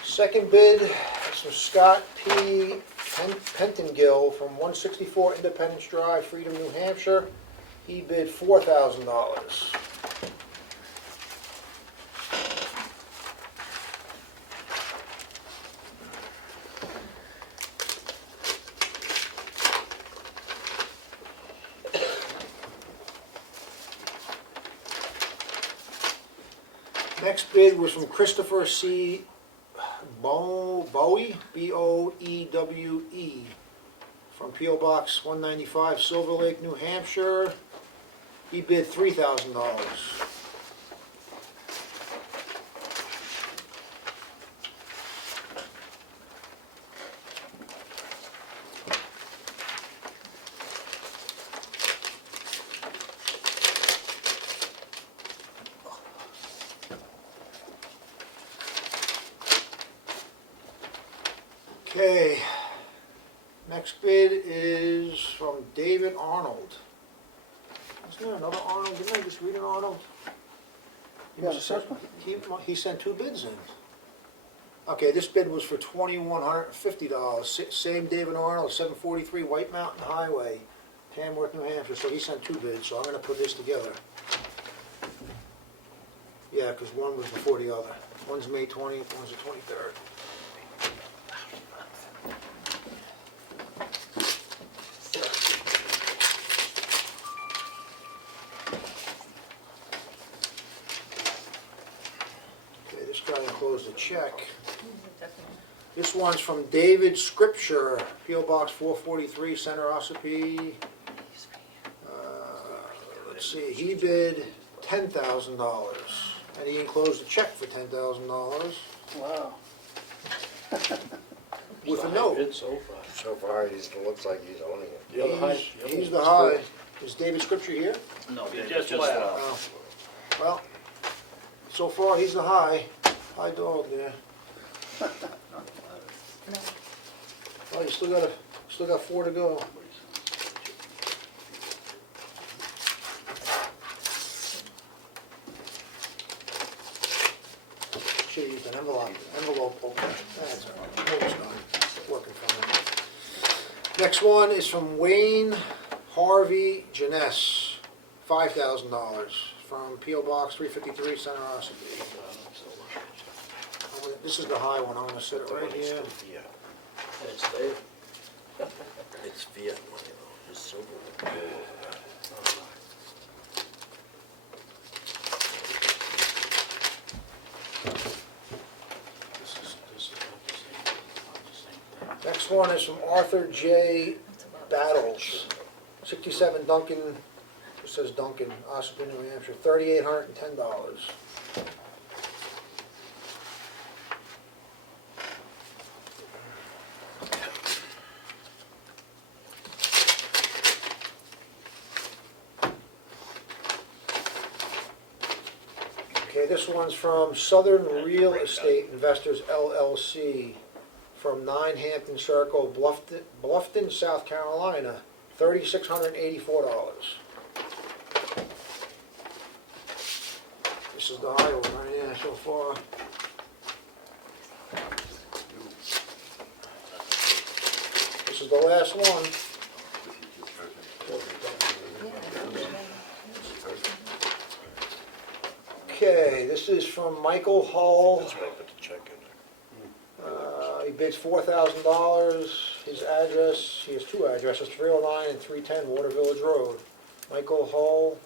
Second bid is from Scott P. Pentongill from 164 Independence Drive, Freedom, New Hampshire. He bid $4,000. Next bid was from Christopher C. Bowie, B-O-E-W-E, from P.O. Box 195, Silver Lake, New Hampshire. He bid $3,000. Okay, next bid is from David Arnold. Isn't there another Arnold? Didn't I just read an Arnold? Yeah, the first one. He sent two bids in. Okay, this bid was for $2,150. Same David Arnold, 743 White Mountain Highway, Tamworth, New Hampshire. So he sent two bids, so I'm gonna put this together. Yeah, because one was before the other. One's May 20th, one's the 23rd. Okay, this guy enclosed a check. This one's from David Scripture, P.O. Box 443, Center, Ossipee. Let's see, he bid $10,000, and he enclosed a check for $10,000 Wow. with a note. So far, it looks like he's owning it. He's the high. Is David Scripture here? No, just Oh. Well, so far, he's the high dog there. Oh, you still got 4 to go. Should've used an envelope opener. That's all right. No, it's not. Working fine. Next one is from Wayne Harvey Janess, $5,000, from P.O. Box 353, Center, Ossipee. This is the high one, I'm gonna set it right here. It's there. It's Fiat money though, it's silver. Next one is from Arthur J. Battles, 67 Duncan, it says Duncan, Ossipee, New Hampshire, $3,810. Okay, this one's from Southern Real Estate Investors LLC, from 9 Hampton Circle, Bluffton, South Carolina, $3,684. This is the high one right here so far. This is the last one. Okay, this is from Michael Hull. That's right, put the check in there. He bids $4,000. His address, he has two addresses, 309 and 310 Water Village Road. Michael Hull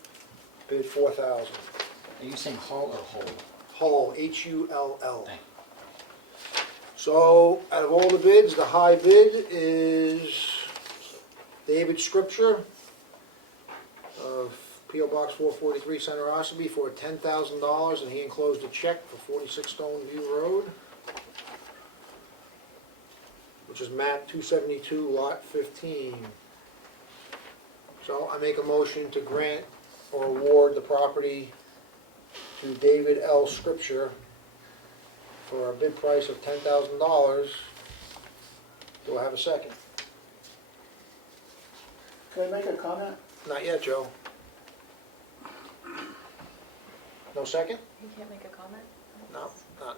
bid $4,000. Are you saying Hull or Hull? Hull, H-U-L-L. Thank So, out of all the bids, the high bid is David Scripture of P.O. Box 443, Center, Ossipee, for $10,000, and he enclosed a check for 46 Stone View Road, which is map 272, lot 15. So I make a motion to grant or award the property to David L. Scripture for a bid price of $10,000. Do I have a second? Can I make a comment? Not yet, Joe. No second? You can't make a comment? No, not.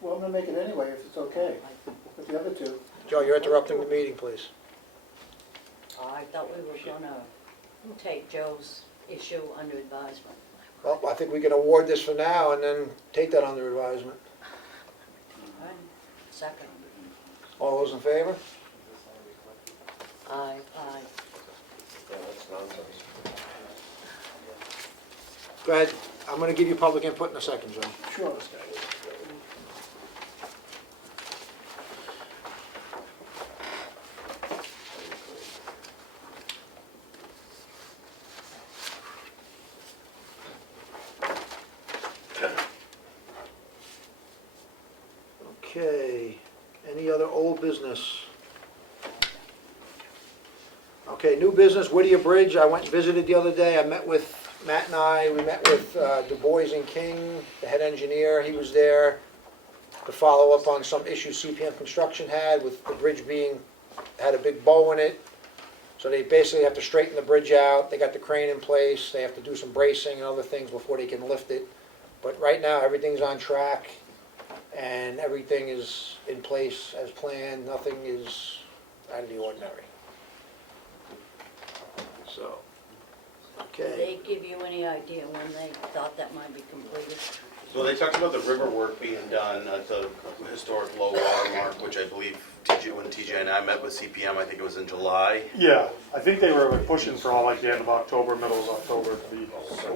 Well, I'm gonna make it anyway, if it's okay, with the other two. Joe, you're interrupting the meeting, please. I thought we were gonna take Joe's issue under advisement. Well, I think we can award this for now and then take that under advisement. All right, second. All those in favor? Aye. Aye. That's nonsense. Go ahead. I'm gonna give you public input in a second, Joe. Sure. Okay, any other old business? Okay, new business, Whittier Bridge, I went and visited the other day, I met with, Matt and I, we met with Du Bois and King, the head engineer, he was there to follow up on some issues CPM Construction had with the bridge had a big bow in it. So they basically have to straighten the bridge out, they got the crane in place, they have to do some bracing and other things before they can lift it. But right now, everything's on track, and everything is in place as planned, nothing is out of the ordinary. So, Did okay. they give you any idea when they thought that might be completed? So they talked about the river work being done at the historic low water mark, which I believe when TJ and I met with CPM, I think it was in July. Yeah, I think they were pushing for all like the end of October, middle of October to be.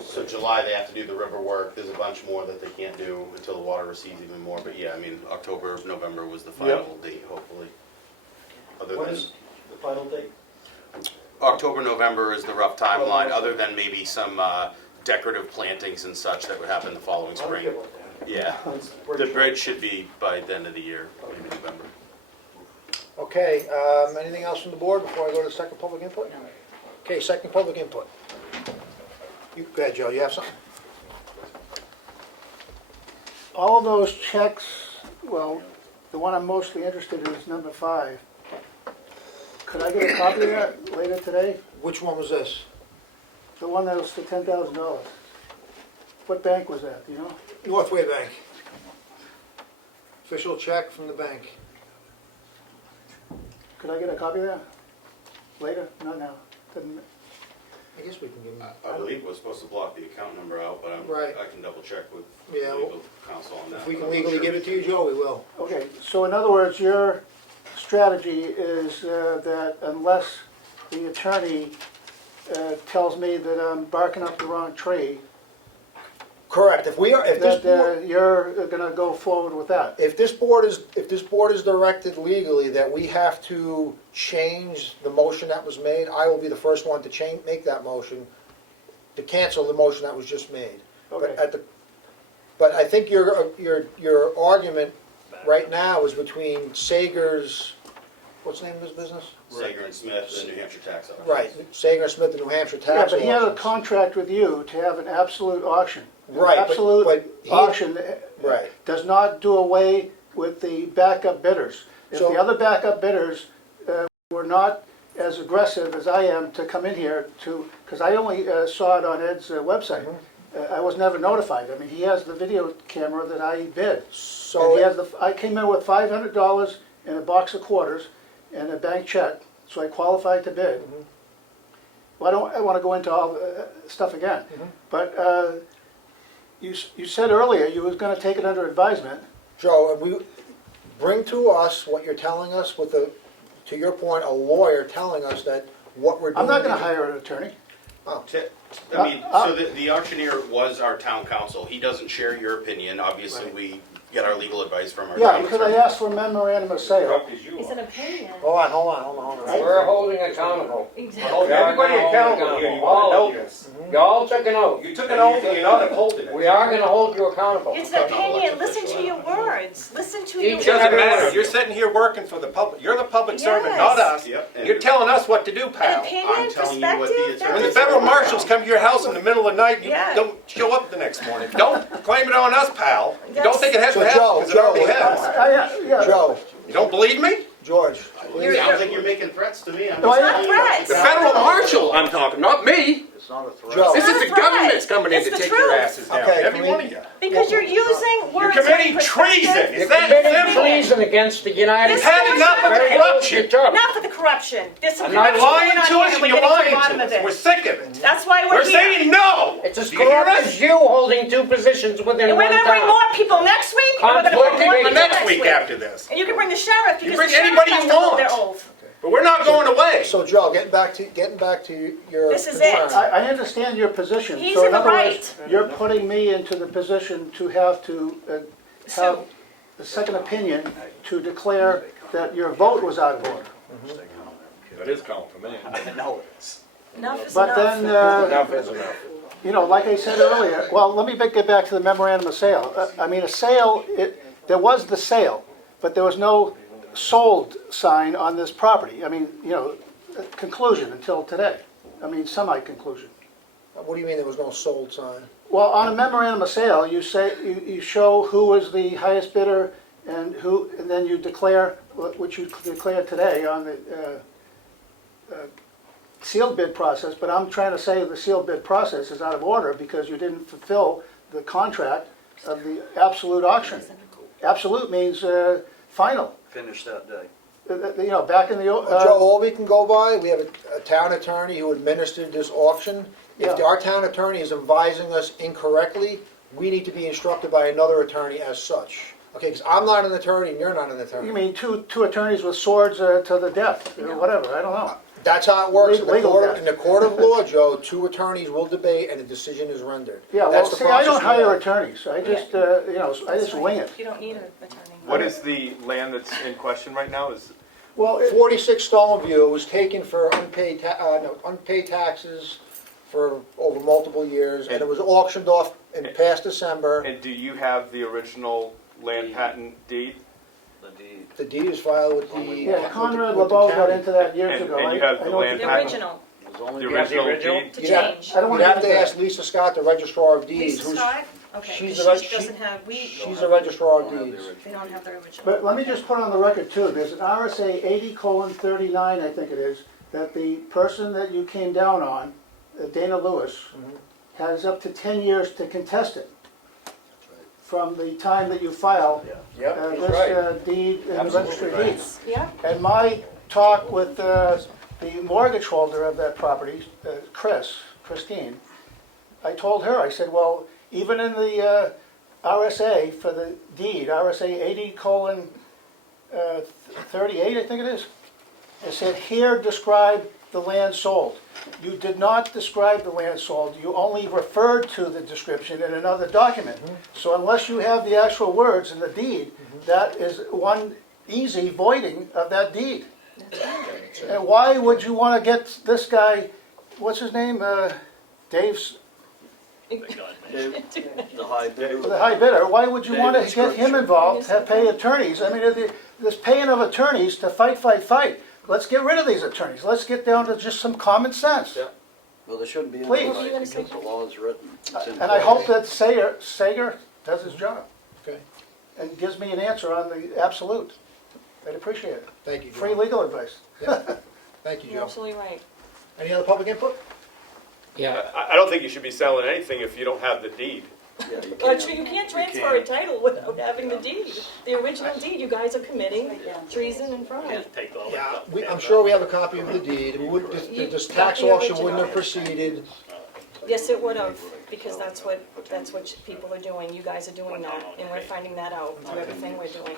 So July, they have to do the river work. There's a bunch more that they can't do until the water recedes even more. But yeah, I mean, October, November was the final date, hopefully. Other What than is the final date? October, November is the rough timeline, other than maybe some decorative plantings and such that would happen the following spring. Yeah, the bridge should be by the end of the year, maybe November. Okay, anything else from the board before I go to the second public input? No. Okay, second public input. You, go ahead, Joe, you have something? All of those checks, well, the one I'm mostly interested in is number 5. Could I get a copy of that later today? Which one was this? The one that was for $10,000. What bank was that, do you know? Northway Bank. Official check from the bank. Could I get a copy of that? Later? Not now. Doesn't- I guess we can give them. I believe we're supposed to block the account number out, but Right. I can double check with Yeah, well, legal counsel on that. If we but can I'm not legally sure. give it to you, Joe, we will. Okay, so in other words, your strategy is that unless the attorney tells me that I'm barking up the wrong tree, Correct, if that you're gonna go forward with that. if this board is directed legally that we have to change the motion that was made, I will be the first one to make that motion, to cancel the motion that was just made. Okay. But I think your argument right now is between Sager's, what's the name of his business? Sager and Smith, the New Hampshire tax office. Right, Sager Smith, the New Hampshire Yeah, tax but he had a office. contract with you to have an absolute auction. An Right, but absolute he- auction Right. does not do away with the backup bidders. If So- the other backup bidders were not as aggressive as I am to come in here to, because I only saw it on Ed's website. I was never notified. I mean, he has the video camera that I bid. And So, he has I came in with $500 and a box of quarters and a bank check, so I qualified to bid. Well, I want to go into all the stuff again. But you said earlier you was going to take it under advisement. Joe, bring to us what you're telling us with to your point, a lawyer telling us that what we're doing. I'm not going to hire an attorney. I mean, so the auctioneer was our town council. He doesn't share your opinion. Obviously, we get our legal advice from our Yeah, town because I attorney. asked for a memorandum of sale. It's an opinion. Hold on. We're holding accountable. Exactly. Everybody accountable here, you wanna know this. You all took an oath. You took an oath and you're not upholding it. We are gonna hold you accountable. It's an opinion, listen to your words, listen to your Each words. and every Doesn't one matter, of you're you. sitting here working for the public, you're the public servant, Yes. not us. Yep. You're telling us what to do, An pal. opinion, I'm telling you what the perspective, that When the doesn't federal matter. marshals come to your house in the middle of the night, you Yeah. don't show up the next morning. Don't claim it on us, pal. You don't Yes. think it So hasn't happened, Joe, because it already has. Yeah, Joe, You don't believe me? George, Sounds like you're making threats to me. I'm No, just I- telling you. Threats. The federal marshal, I'm talking, not me. It's not a threat. Joe. This is the That's right. government's coming in It's to the take your truth. asses down, Okay, every can we- one of you. Because you're using You're words committing like treason, perspective. is that Committed simple? treason against the United This States. had enough of the Very corruption. good job. Not for the corruption. There's some I'm not You're corruption lying going on to here us and and we're you're getting to lying the bottom to of us. We're it. sick of it. That's why We're we're here. saying no. It's as Do you hear corrupt us? as you holding two positions within And we're one gonna bring town. more people next week, and we're gonna Conflict bring more of people The next next week after this. And you can bring the sheriff, You because bring the sheriff anybody has you to hold their want. oath. But we're not going away. so Joe, getting back to your This is concern. it. I understand your position. He's So in the other words, right. You're putting me into the position to have Sue. a second opinion to declare that your vote was out of order. That is calling for me. No, it's. Enough is But enough. then, Enough is enough. you know, like I said earlier, well, let me get back to the memorandum of sale. I mean, a sale, there was the sale, but there was no sold sign on this property. I mean, you know, conclusion until today. I mean, semi-conclusion. What do you mean there was no sold sign? Well, on a memorandum of sale, you say, you show who was the highest bidder and who, and then you declare, which you declared today on the sealed bid process, but I'm trying to say the sealed bid process is out of order because you didn't fulfill the contract of the absolute auction. Absolute means final. Finish that day. You know, back in the, Joe, all we can go by, we have a town attorney who administered this auction. If Yeah. our town attorney is advising us incorrectly, we need to be instructed by another attorney as such. Okay, because I'm not an attorney and you're not an attorney. you mean two attorneys with swords to the death, or whatever, I don't know. That's how it works in the Legal court, death. in the court of law, Joe. Two attorneys will debate and a decision is rendered. Yeah, well, That's the see, I don't process we hire have. attorneys, I just, you know, I just wing it. You don't need an attorney. What is the land that's in question right now? Is 46 Stoneview was taken for unpaid taxes for over multiple years, and it was auctioned off in past December. And do you have the original land patent deed? The deed. The deed is filed with the. Yeah, Conrad with the LeBeau got county. into that years And- ago. and you I- have I the know what land you're The talking patent? original, It was only The original deed? to You'd have- change. I don't You'd wanna have get to into ask Lisa Scott, the registrar of deeds, Lisa who's, Scott? Okay, she's because the she reg- doesn't have, she's the registrar of deeds. they don't have the original. But let me just put on the record too, there's an RSA 80:39, I think it is, that the person that you came down on, Dana Lewis, has up to 10 years to contest it from the time that you file Yep, he's this right. deed in the Absolutely registry of right. deeds. Yeah, And my talk with the mortgage holder of that property, Christine, I told her, I said, well, even in the RSA for the deed, RSA 80:38, I think it is, it said, here describe the land sold. You did not describe the land sold, you only referred to the description in another document. So unless you have the actual words in the deed, that is one easy voiding of that deed. And why would you want to get this guy, what's his name, Dave's, The high bidder. the high bidder, why would you want to David's get him correct. involved, have pay attorneys? I mean, this paying of attorneys to fight. Let's get rid of these attorneys, let's get down to just some common sense. Yeah. Well, there shouldn't be any Please. fight because the law is written. It's in And I place. hope that Sager does his job. Okay. And gives me an answer on the absolute. I'd appreciate it. Thank you, Joe. Free legal advice. Thank you, you're Joe. absolutely right. Any other public input? Yeah, I don't think you should be selling anything if you don't have the deed. Yeah, you But can't. you can't transfer a title without having the deed. The original deed, you guys are committing treason and fraud. Yeah, I'm sure we have a copy of the deed. This tax auction wouldn't have proceeded. Yes, it would have, because that's what people are doing. You guys are doing that, and we're finding that out through everything we're doing.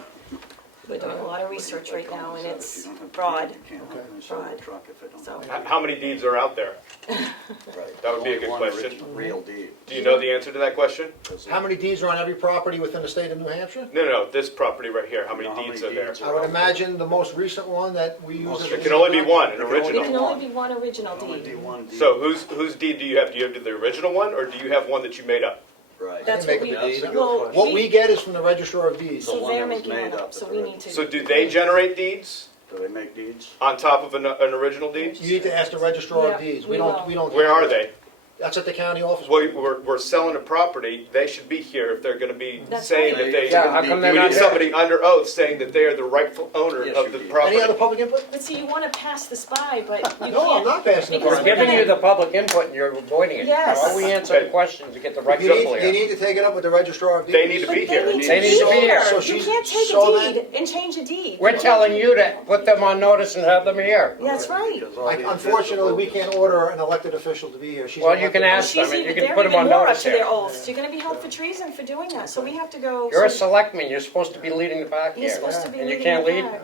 We're doing a lot of research right now, and it's broad, broad, so. How many deeds are out there? Right. That would be a good One question. original Real deed. Do you know the answer to that question? How many deeds are on every property within the state of New Hampshire? No, this property right here, how many No, how deeds many are there? deeds I would imagine the most recent one that we use as a. It can only be one, an It original. can only be one original Only deed. do one deed. So whose deed do you have? Do you have the original one, or do you have one that you made up? Right. That's Make what up we, the deed. well, What we get is from the registrar of deeds. The so one they're that was making made one up up, so at we the need to. So do they generate deeds Do they make deeds? on top of an original deed? You need to ask the registrar of Yeah, deeds. we We will. don't. Where are they? That's at the county office. Well, we're selling a property, they should be here if they're gonna be That's saying right. that they. Yeah, how come they're We not need here? somebody under oath saying that they are the rightful owner Yes, of you the do. property. Any other public input? But see, you wanna pass this by, but you can't. No, I'm not passing it because by. We're we're giving gonna- you the public input and you're avoiding it. Yes. Why don't we answer the questions to get the right You people need, you here? need to take it up with the registrar of deeds. They need to But be they here. need They need to be here. So You she's- can't take so a then- deed and change a deed. We're telling you to put them on notice and have them here. That's right. Because all Like, the unfortunately, we officials- can't order an elected official to be here. She's Well, an you can elected ask them, She's and you even, can they're put them even on more up notice to their here. oaths. You're gonna be held for treason for doing that, so we have to go. You're a so- selectman, you're supposed to be leading the pack You're here. supposed to be And you leading can't the lead? pack.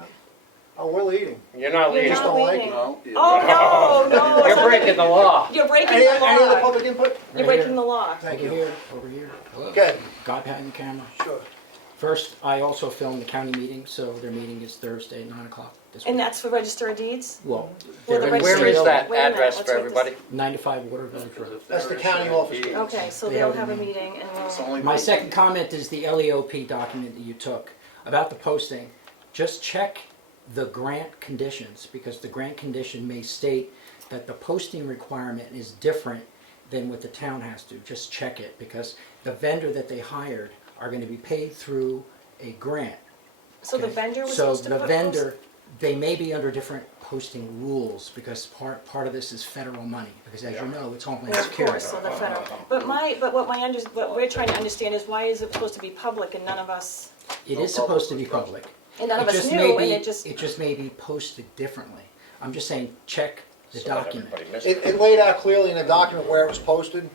Oh, we're leading. You're not You're leading. just not don't like leading. No, you- Oh, no, no. You're breaking the law. You're breaking Any the other law. public input? You're breaking the law. Thank Over you. here, over here. Okay, God behind the camera. sure. First, I also filmed the county meeting, so their meeting is Thursday at 9 o'clock this week. And that's for Register of Deeds? Well, Well, they're the in registry- where is that Wait a minute, address let's for write this. everybody? 95 Water Village Road. If That's the they're county issuing office. deeds, Okay, so They they'll have a have a meeting. meeting it's and we'll, only My by- second comment is the LEOP document that you took about the posting. Just check the grant conditions, because the grant condition may state that the posting requirement is different than what the town has to. Just check it, because the vendor that they hired are going to be paid through a grant. so the Okay. vendor was So supposed to the put vendor, they may be under different posting rules, because part of this is federal money, because as you know, it's Homeland Well, of Security. course, so the federal, but what we're trying to understand is why is it supposed to be public and none of us, It is supposed to be public. and none of It us just knew, may and be, it just, it just may be posted differently. I'm just saying, check the document. It laid out clearly in the document where it was posted.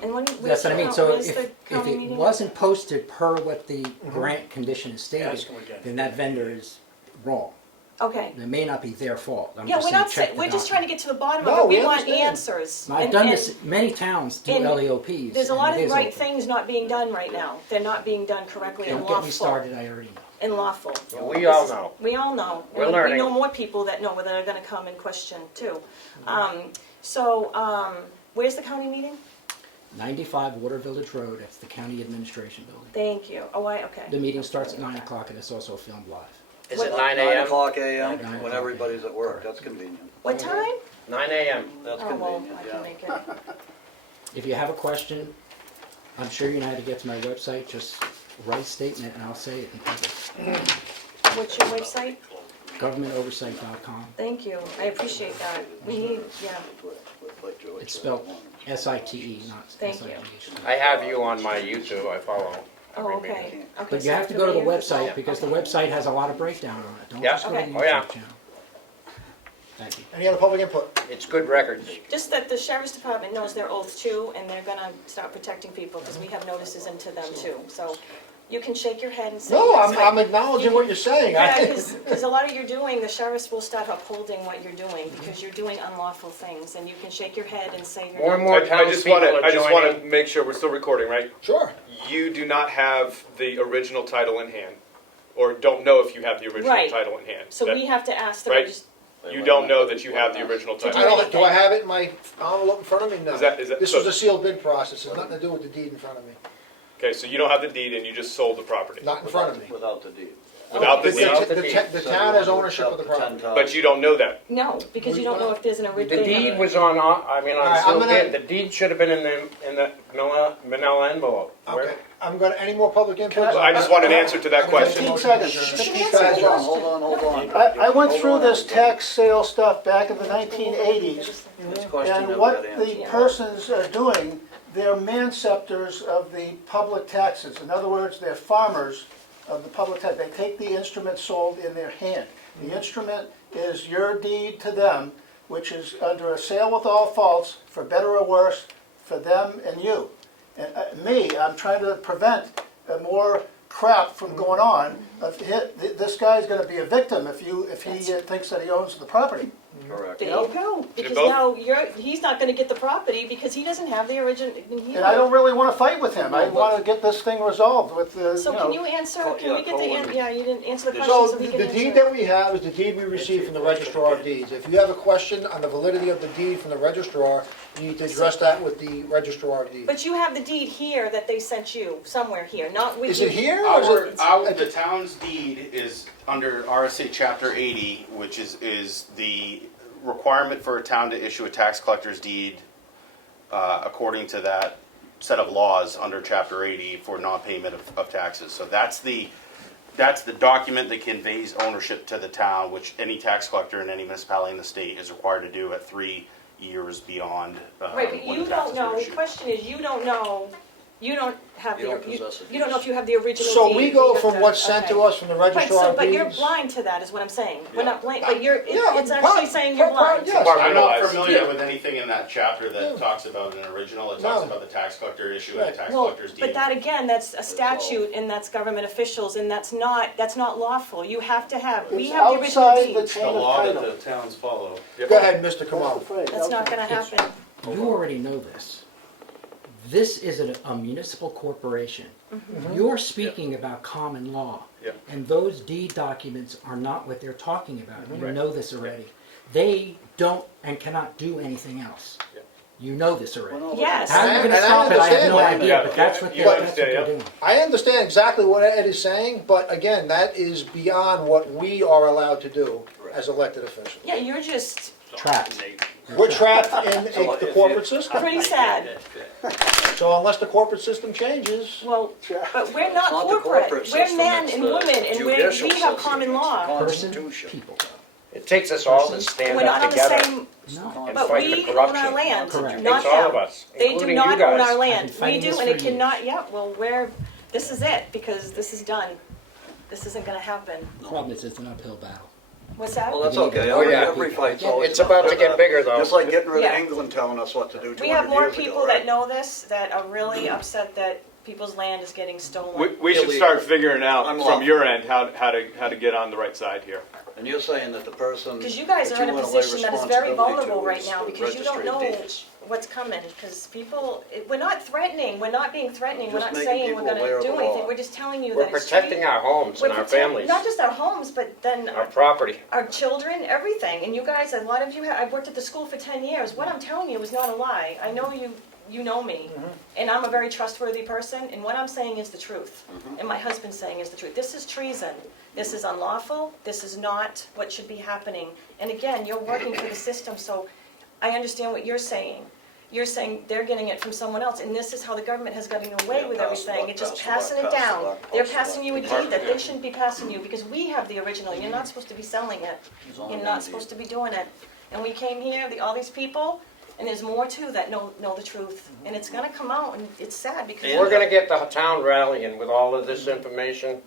and when, That's where's what I the, mean, so where's if the county it meeting? wasn't posted per what the Mm-hmm. grant condition is stated, Ask them again. then that vendor is wrong. Okay, It may not be their fault. I'm yeah, just we're saying, not, check the we're just trying to document. get to the bottom No, of it, we we want understand. answers. I've And- done and this, many towns do and LEOPs. There's a and lot it of is right open. things not being done right now, they're not being done correctly and Don't lawful. get me started, I already know. And lawful. We all know. We all know. We're And learning. We know more people that know that are gonna come and question too. Where's the county meeting? 95 Water Village Road, that's the county administration building. Thank you. Oh, okay. The meeting starts at 9 o'clock and it's also filmed live. Is What- it 9 o'clock 9 AM, o'clock when everybody's at work, that's convenient. What time? 9 a.m. That's Oh, well, convenient, I yeah. can make it. If you have a question, I'm sure you know how to get to my website, just write a statement and I'll say it in public. What's your website? GovernmentOversite.com. Thank you. I appreciate that. We need, yeah. Like Joey It's said. spelled S-I-T-E, not Thank S-I-T-E. you. I have you on my YouTube, I follow. Oh, okay. Okay, But so you have to go to the familiar? website, because the website has a lot of breakdown on it. Don't Yeah. just go to the Okay. Oh, yeah. YouTube channel. Thank you. Any other public input? It's good records. Just that the sheriff's department knows their oath too, and they're gonna start protecting people, because we have notices into them too. So you can shake your head and say. No, yes, I'm but- acknowledging what you're saying. Yeah, because a lot of you're doing, the sheriffs will start upholding what you're doing, because you're doing unlawful things, and you can shake your head and say you're More and not. more I just want townspeople to, are I just want to joining. make sure we're still recording, right? Sure. You do not have the original title in hand, or don't know if you have the original Right. title in hand. So That- we have to ask the Right. regist- You don't know that you have the original To title. I don't, do I have it in my envelope in front of me? No. Is that- This so- was a sealed bid process, it's nothing to do with the deed in front of me, Okay, so you don't have the deed and you just sold the property. not in front of me. Without the deed. Without the The- deed, The town has ownership of the property. but you don't know that. No, because you don't know if there's an The original. deed was on, I mean, All on right, I'm sealed gonna- bid, the deed should have been in the manila envelope. Where- Okay, I'm gonna, any more public input? I just want an answer to that question. 15 seconds. 15 15 seconds. Hold on. I went through this tax sale stuff back in the 1980s, This question and never what got the answered. persons are doing, they're manseptors of the public taxes. In other words, they're farmers of the public tax. They take the instrument sold in their hand. The instrument is your deed to them, which is under a sale with all faults, for better or worse, for them and you. And I'm trying to prevent more crap from going on. This guy's gonna be a victim if he thinks that he owns the property. Correct. There you go, because both- now he's not gonna get the property because he doesn't have the original. And I don't really wanna fight with him. I wanna get this thing resolved with the, So can you answer, can we get the, yeah, you didn't answer the question, So so we can the answer. deed that we have is the deed we received from the registrar of deeds. If you have a question on the validity of the deed from the registrar, you need to address that with the registrar of deeds. But you have the deed here that they sent you, somewhere here, not with you. Is it here or is it? The town's deed is under RSA Chapter 80, which is the requirement for a town to issue a tax collector's deed according to that set of laws under Chapter 80 for non-payment of taxes. So that's the document that conveys ownership to the town, which any tax collector in any municipality in the state is required to do at 3 years beyond Right, but when you the don't taxes are know, the issued. question is, you don't know, you don't have You the, don't possess it. you don't know if you have the original deed. So we go You have from to- what's sent to okay. us from the Right, registrar so, of but you're deeds? blind to that, is what I'm saying. We're not blind, but you're, Yeah, it's actually saying you're blind. Yes. I'm not Compartmentalized. familiar Yeah. with anything in that chapter that Yeah. talks about an original. It talks No. about the tax collector issuing a Right. tax Well, collector's deed. but that again, that's a statute and that's government officials and that's not lawful. You have to have, we It's have the original outside the deed. chain The of law that title. the towns follow. Go ahead, Mr. That's Comeau. the phrase, That's not outside. gonna happen. You already know this. This is a municipal corporation. You're speaking about common law. Yeah. And those deed documents are not what they're talking about. You Right. know this already. They don't and cannot do anything else. Yeah. You know this already. Yes. How you're And gonna I stop it, I have no understand idea, that. but that's what You they're understand, doing. I understand exactly what Ed is saying, but again, that is beyond what we are allowed to do as elected officials. Yeah, you're just Trapped. We're trapped in the corporate system. pretty sad. So unless the corporate system changes, Well, but we're not not the corporate. corporate We're system, men it's and the women and we judicial have system. common law. Person, Constitution. people. It takes us all to stand We're not up on the together same, No. and but fight we the own our corruption. land, Correct. not Takes all of them. us, They do including not you own guys. our I've land. been We fighting do, this and for it cannot, years. yeah, well, this is it, because this is done. This isn't gonna happen. Problem is, it's an uphill battle. What's that? Well, that's okay. Oh, yeah. Every fight's always It's about to get bigger, though. Just like getting rid of Yeah. England telling us what to do 200 We have more years ago, people right? that know this, that are really upset that people's land is getting We, stolen. we should start figuring out from Unlawful. your end how to get on the right side here. And you're saying that the person Because you guys that are in a wanna lay position that is very responsibility vulnerable to right is now, the because you don't registry of know deeds. what's coming, because people, we're not threatening, we're not being threatening, we're Just not making saying we're people aware gonna of do the anything, law. we're just telling you We're that it's protecting treat- our homes we're and our protect- families, Not just our homes, but then our property. our children, everything, and you guys, a lot of you, I've worked at the school for 10 years, what I'm telling you is not a lie, I know you know me, and I'm a very trustworthy person, and what I'm saying is the truth, and my husband's saying is the truth. This is treason, this is unlawful, this is not what should be happening, and again, you're working for the system, so I understand what you're saying. You're saying they're getting it from someone else, and this is how the government has gotten away Yeah, with pass the everything, buck, it's just pass the passing buck, it pass the down. buck, They're pass the passing buck. you a deed that they shouldn't be passing you, because we have the original, you're not supposed to be selling it. on You're the not deed. supposed to be doing it. And we came here, all these people, and there's more too that know the truth. And it's gonna come out, and it's sad because. We're gonna get the town rallying with all of this information.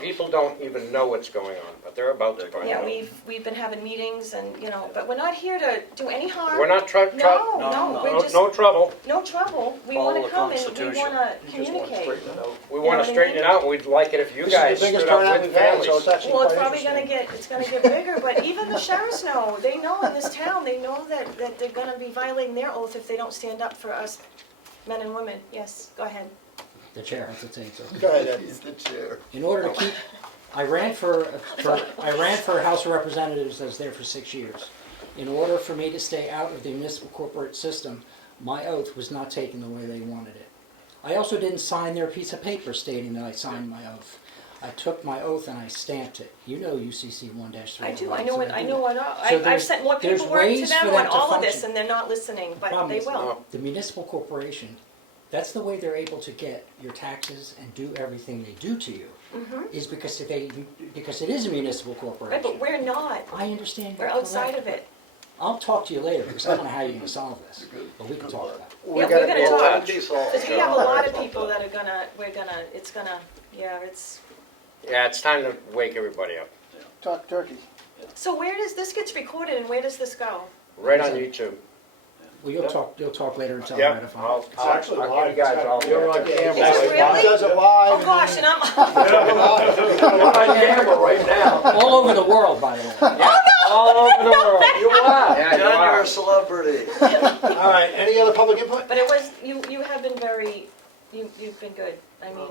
People don't even know what's going on, but they're about to find Yeah, out. we've been having meetings and, but we're not here to do any harm. We're not No, we're just, no trouble. no trouble. We Follow wanna the come and we Constitution. wanna You just want to communicate. straighten it out. We know wanna what I straighten it mean? out, and we'd like it if you this is guys the biggest stood up turnout with we've had, so families. it's actually Well, it's quite probably gonna interesting. it's gonna get bigger, but even the sheriffs know, they know in this town, they know that they're gonna be violating their oath if they don't stand up for us men and women. Yes, go ahead. The chair has to say so. Go ahead, Ed. He's the chair. In order to keep, I ran for House of Representatives. I was there for 6 years. In order for me to stay out of the municipal corporate system, my oath was not taken the way they wanted it. I also didn't sign their piece of paper stating that I signed my oath. I took my oath and I stamped it. You know UCC 1-3. I do, I know what, So I've there's- sent more there's paperwork to ways for them them on to all of this, function. and they're not listening, but Problem they is, will. the municipal corporation, that's the way they're able to get your taxes and do everything they do to you, is because it is a municipal Right, corporation. but we're not, I understand. we're you're outside correct. of it. I'll talk to you later, because I don't know how you're gonna solve this, but we can talk about it. Yeah, we're gonna Well, talk, that'd be solved. because we have a lot of people that are gonna, it's, Yeah, it's time to wake everybody up. Talk turkey. so where does, this gets recorded and where does this go? Right on YouTube. Well, you'll talk later and tell Yep. me how to find I'll- it. It's actually I'll give live. you guys all. You're on camera. Is it He really? does it live. Oh gosh, and I'm, We're on camera right now. All over the world, by the way. All over the world. You are. Yeah, you John, are. you're a celebrity. All right, any other public input? but it was, you have been very, you've been good. I mean,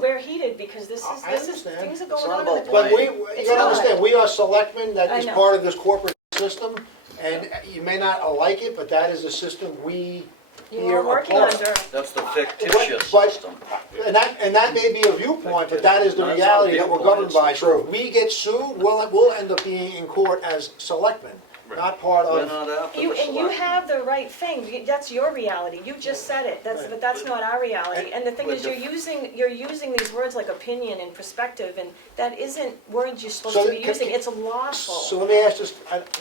we're heated because this I is, understand. things are It's going not on in about the. But It's you gotta not. understand, we are selectmen, that I is know. part of this corporate system, and you may not like it, but that is the system we You here are working are part under. of. That's the fictitious But- system. And that may be a viewpoint, but that is the No, it's not a reality that we're viewpoint, governed it's the by. So if we get sued, we'll end up being in court as selectmen, not part We're of. not after the And you selectmen. have the right thing, that's your reality, you just said it, but that's not our reality. And the thing is, you're using these words like opinion and perspective, and that isn't words you're supposed So to be can- using, it's lawful. So let me ask this,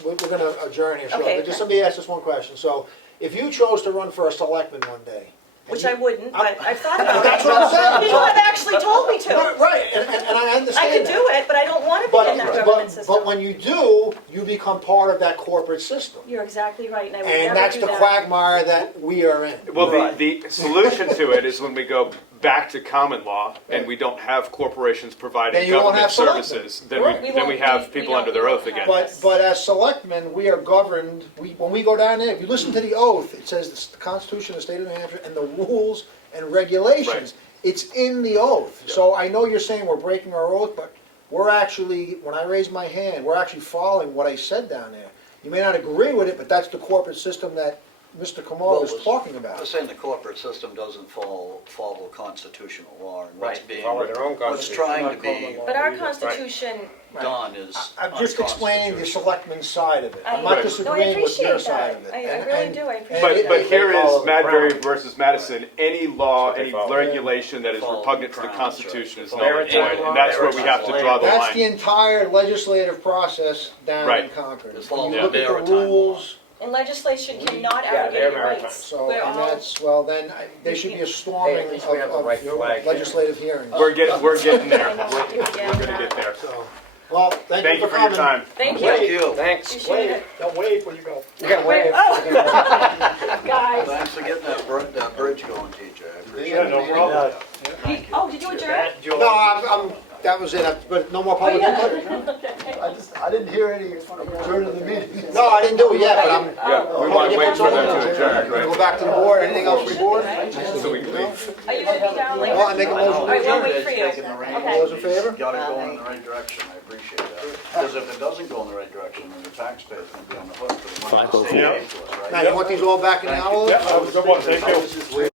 we're gonna adjourn here shortly, Okay, but just okay. let me ask this one question. So if you chose to run for a selectman one day. and Which you- I wouldn't, but I've thought about it. That's what I'm saying. People have actually told me to. Right, and I understand I could that. do it, but I don't want to be in that government system. But when you do, you become part of that corporate system. You're exactly right, and I would And never that's do the that. quagmire that we are in. Well, the solution to it is when we go back to common law and we don't have corporations Then providing you won't government have selectmen. services, then Correct. we We won't- have we people don't- under we their won't oath again. have- But as selectmen, we are governed, when we go down there, if you listen to the oath, it says the Constitution of the State of New Hampshire and the rules and regulations. It's in the oath. So I know you're saying we're breaking our oath, but we're actually, when I raise my hand, we're actually following what I said down there. You may not agree with it, but that's the corporate system that Mr. Comeau is talking They're about. saying the corporate system doesn't follow constitutional law and what's Right, being, follow their own what's constitution. trying to Not be common law. But our Right. Constitution, done is I'm just explaining the unconstitutional. selectman's side of it. I'm I- not Right. no, I disagreeing with your appreciate side that. of it. I And- really and- do, I appreciate But, that. but here follow is the Madbury crown. versus Madison. Any law, They any follow. regulation that is Follow repugnant the to the crown, Constitution right. is They null follow and the void, crown. and that's where we have to draw the That's the line. entire legislative process down in Right. Concord. It's When all you look at the maritime law. rules, And legislation cannot Yeah, they're abrogate your maritime. rights. so, We're and all, that's, well, then, there should be a storming Hey, at least we have the of right flag. legislative hearings. We're getting there. I know. We're Yeah. gonna get there. So, well, thank Thank you you for for your coming. time. thank Thank you. you. Thanks. Appreciate it. Don't wave when you go. You gotta wave. Guys. Thanks for getting that bridge going, TJ. I appreciate Yeah, it. no problem. Oh, did you adjourn? No, that was it, but no more Oh, public yeah. input? I didn't hear any adjourn of the meeting. No, I didn't do it yet, but I'm. Yeah, we want to wait for them to adjourn, Go right? back to the board, anything else for the board? So we can leave. Are you gonna be down later? Well, I make a motion. All right, we'll wait for you. Taking the reins. Okay. Those in favor? Got it going in the right direction, I appreciate that. Because if it doesn't go in the right direction, then the taxpayer's gonna be on the hook for the money. That's Yeah. paid to us, right? Now, you want these all back in the hour? Yeah, that was a good one, thank you. I was just waiting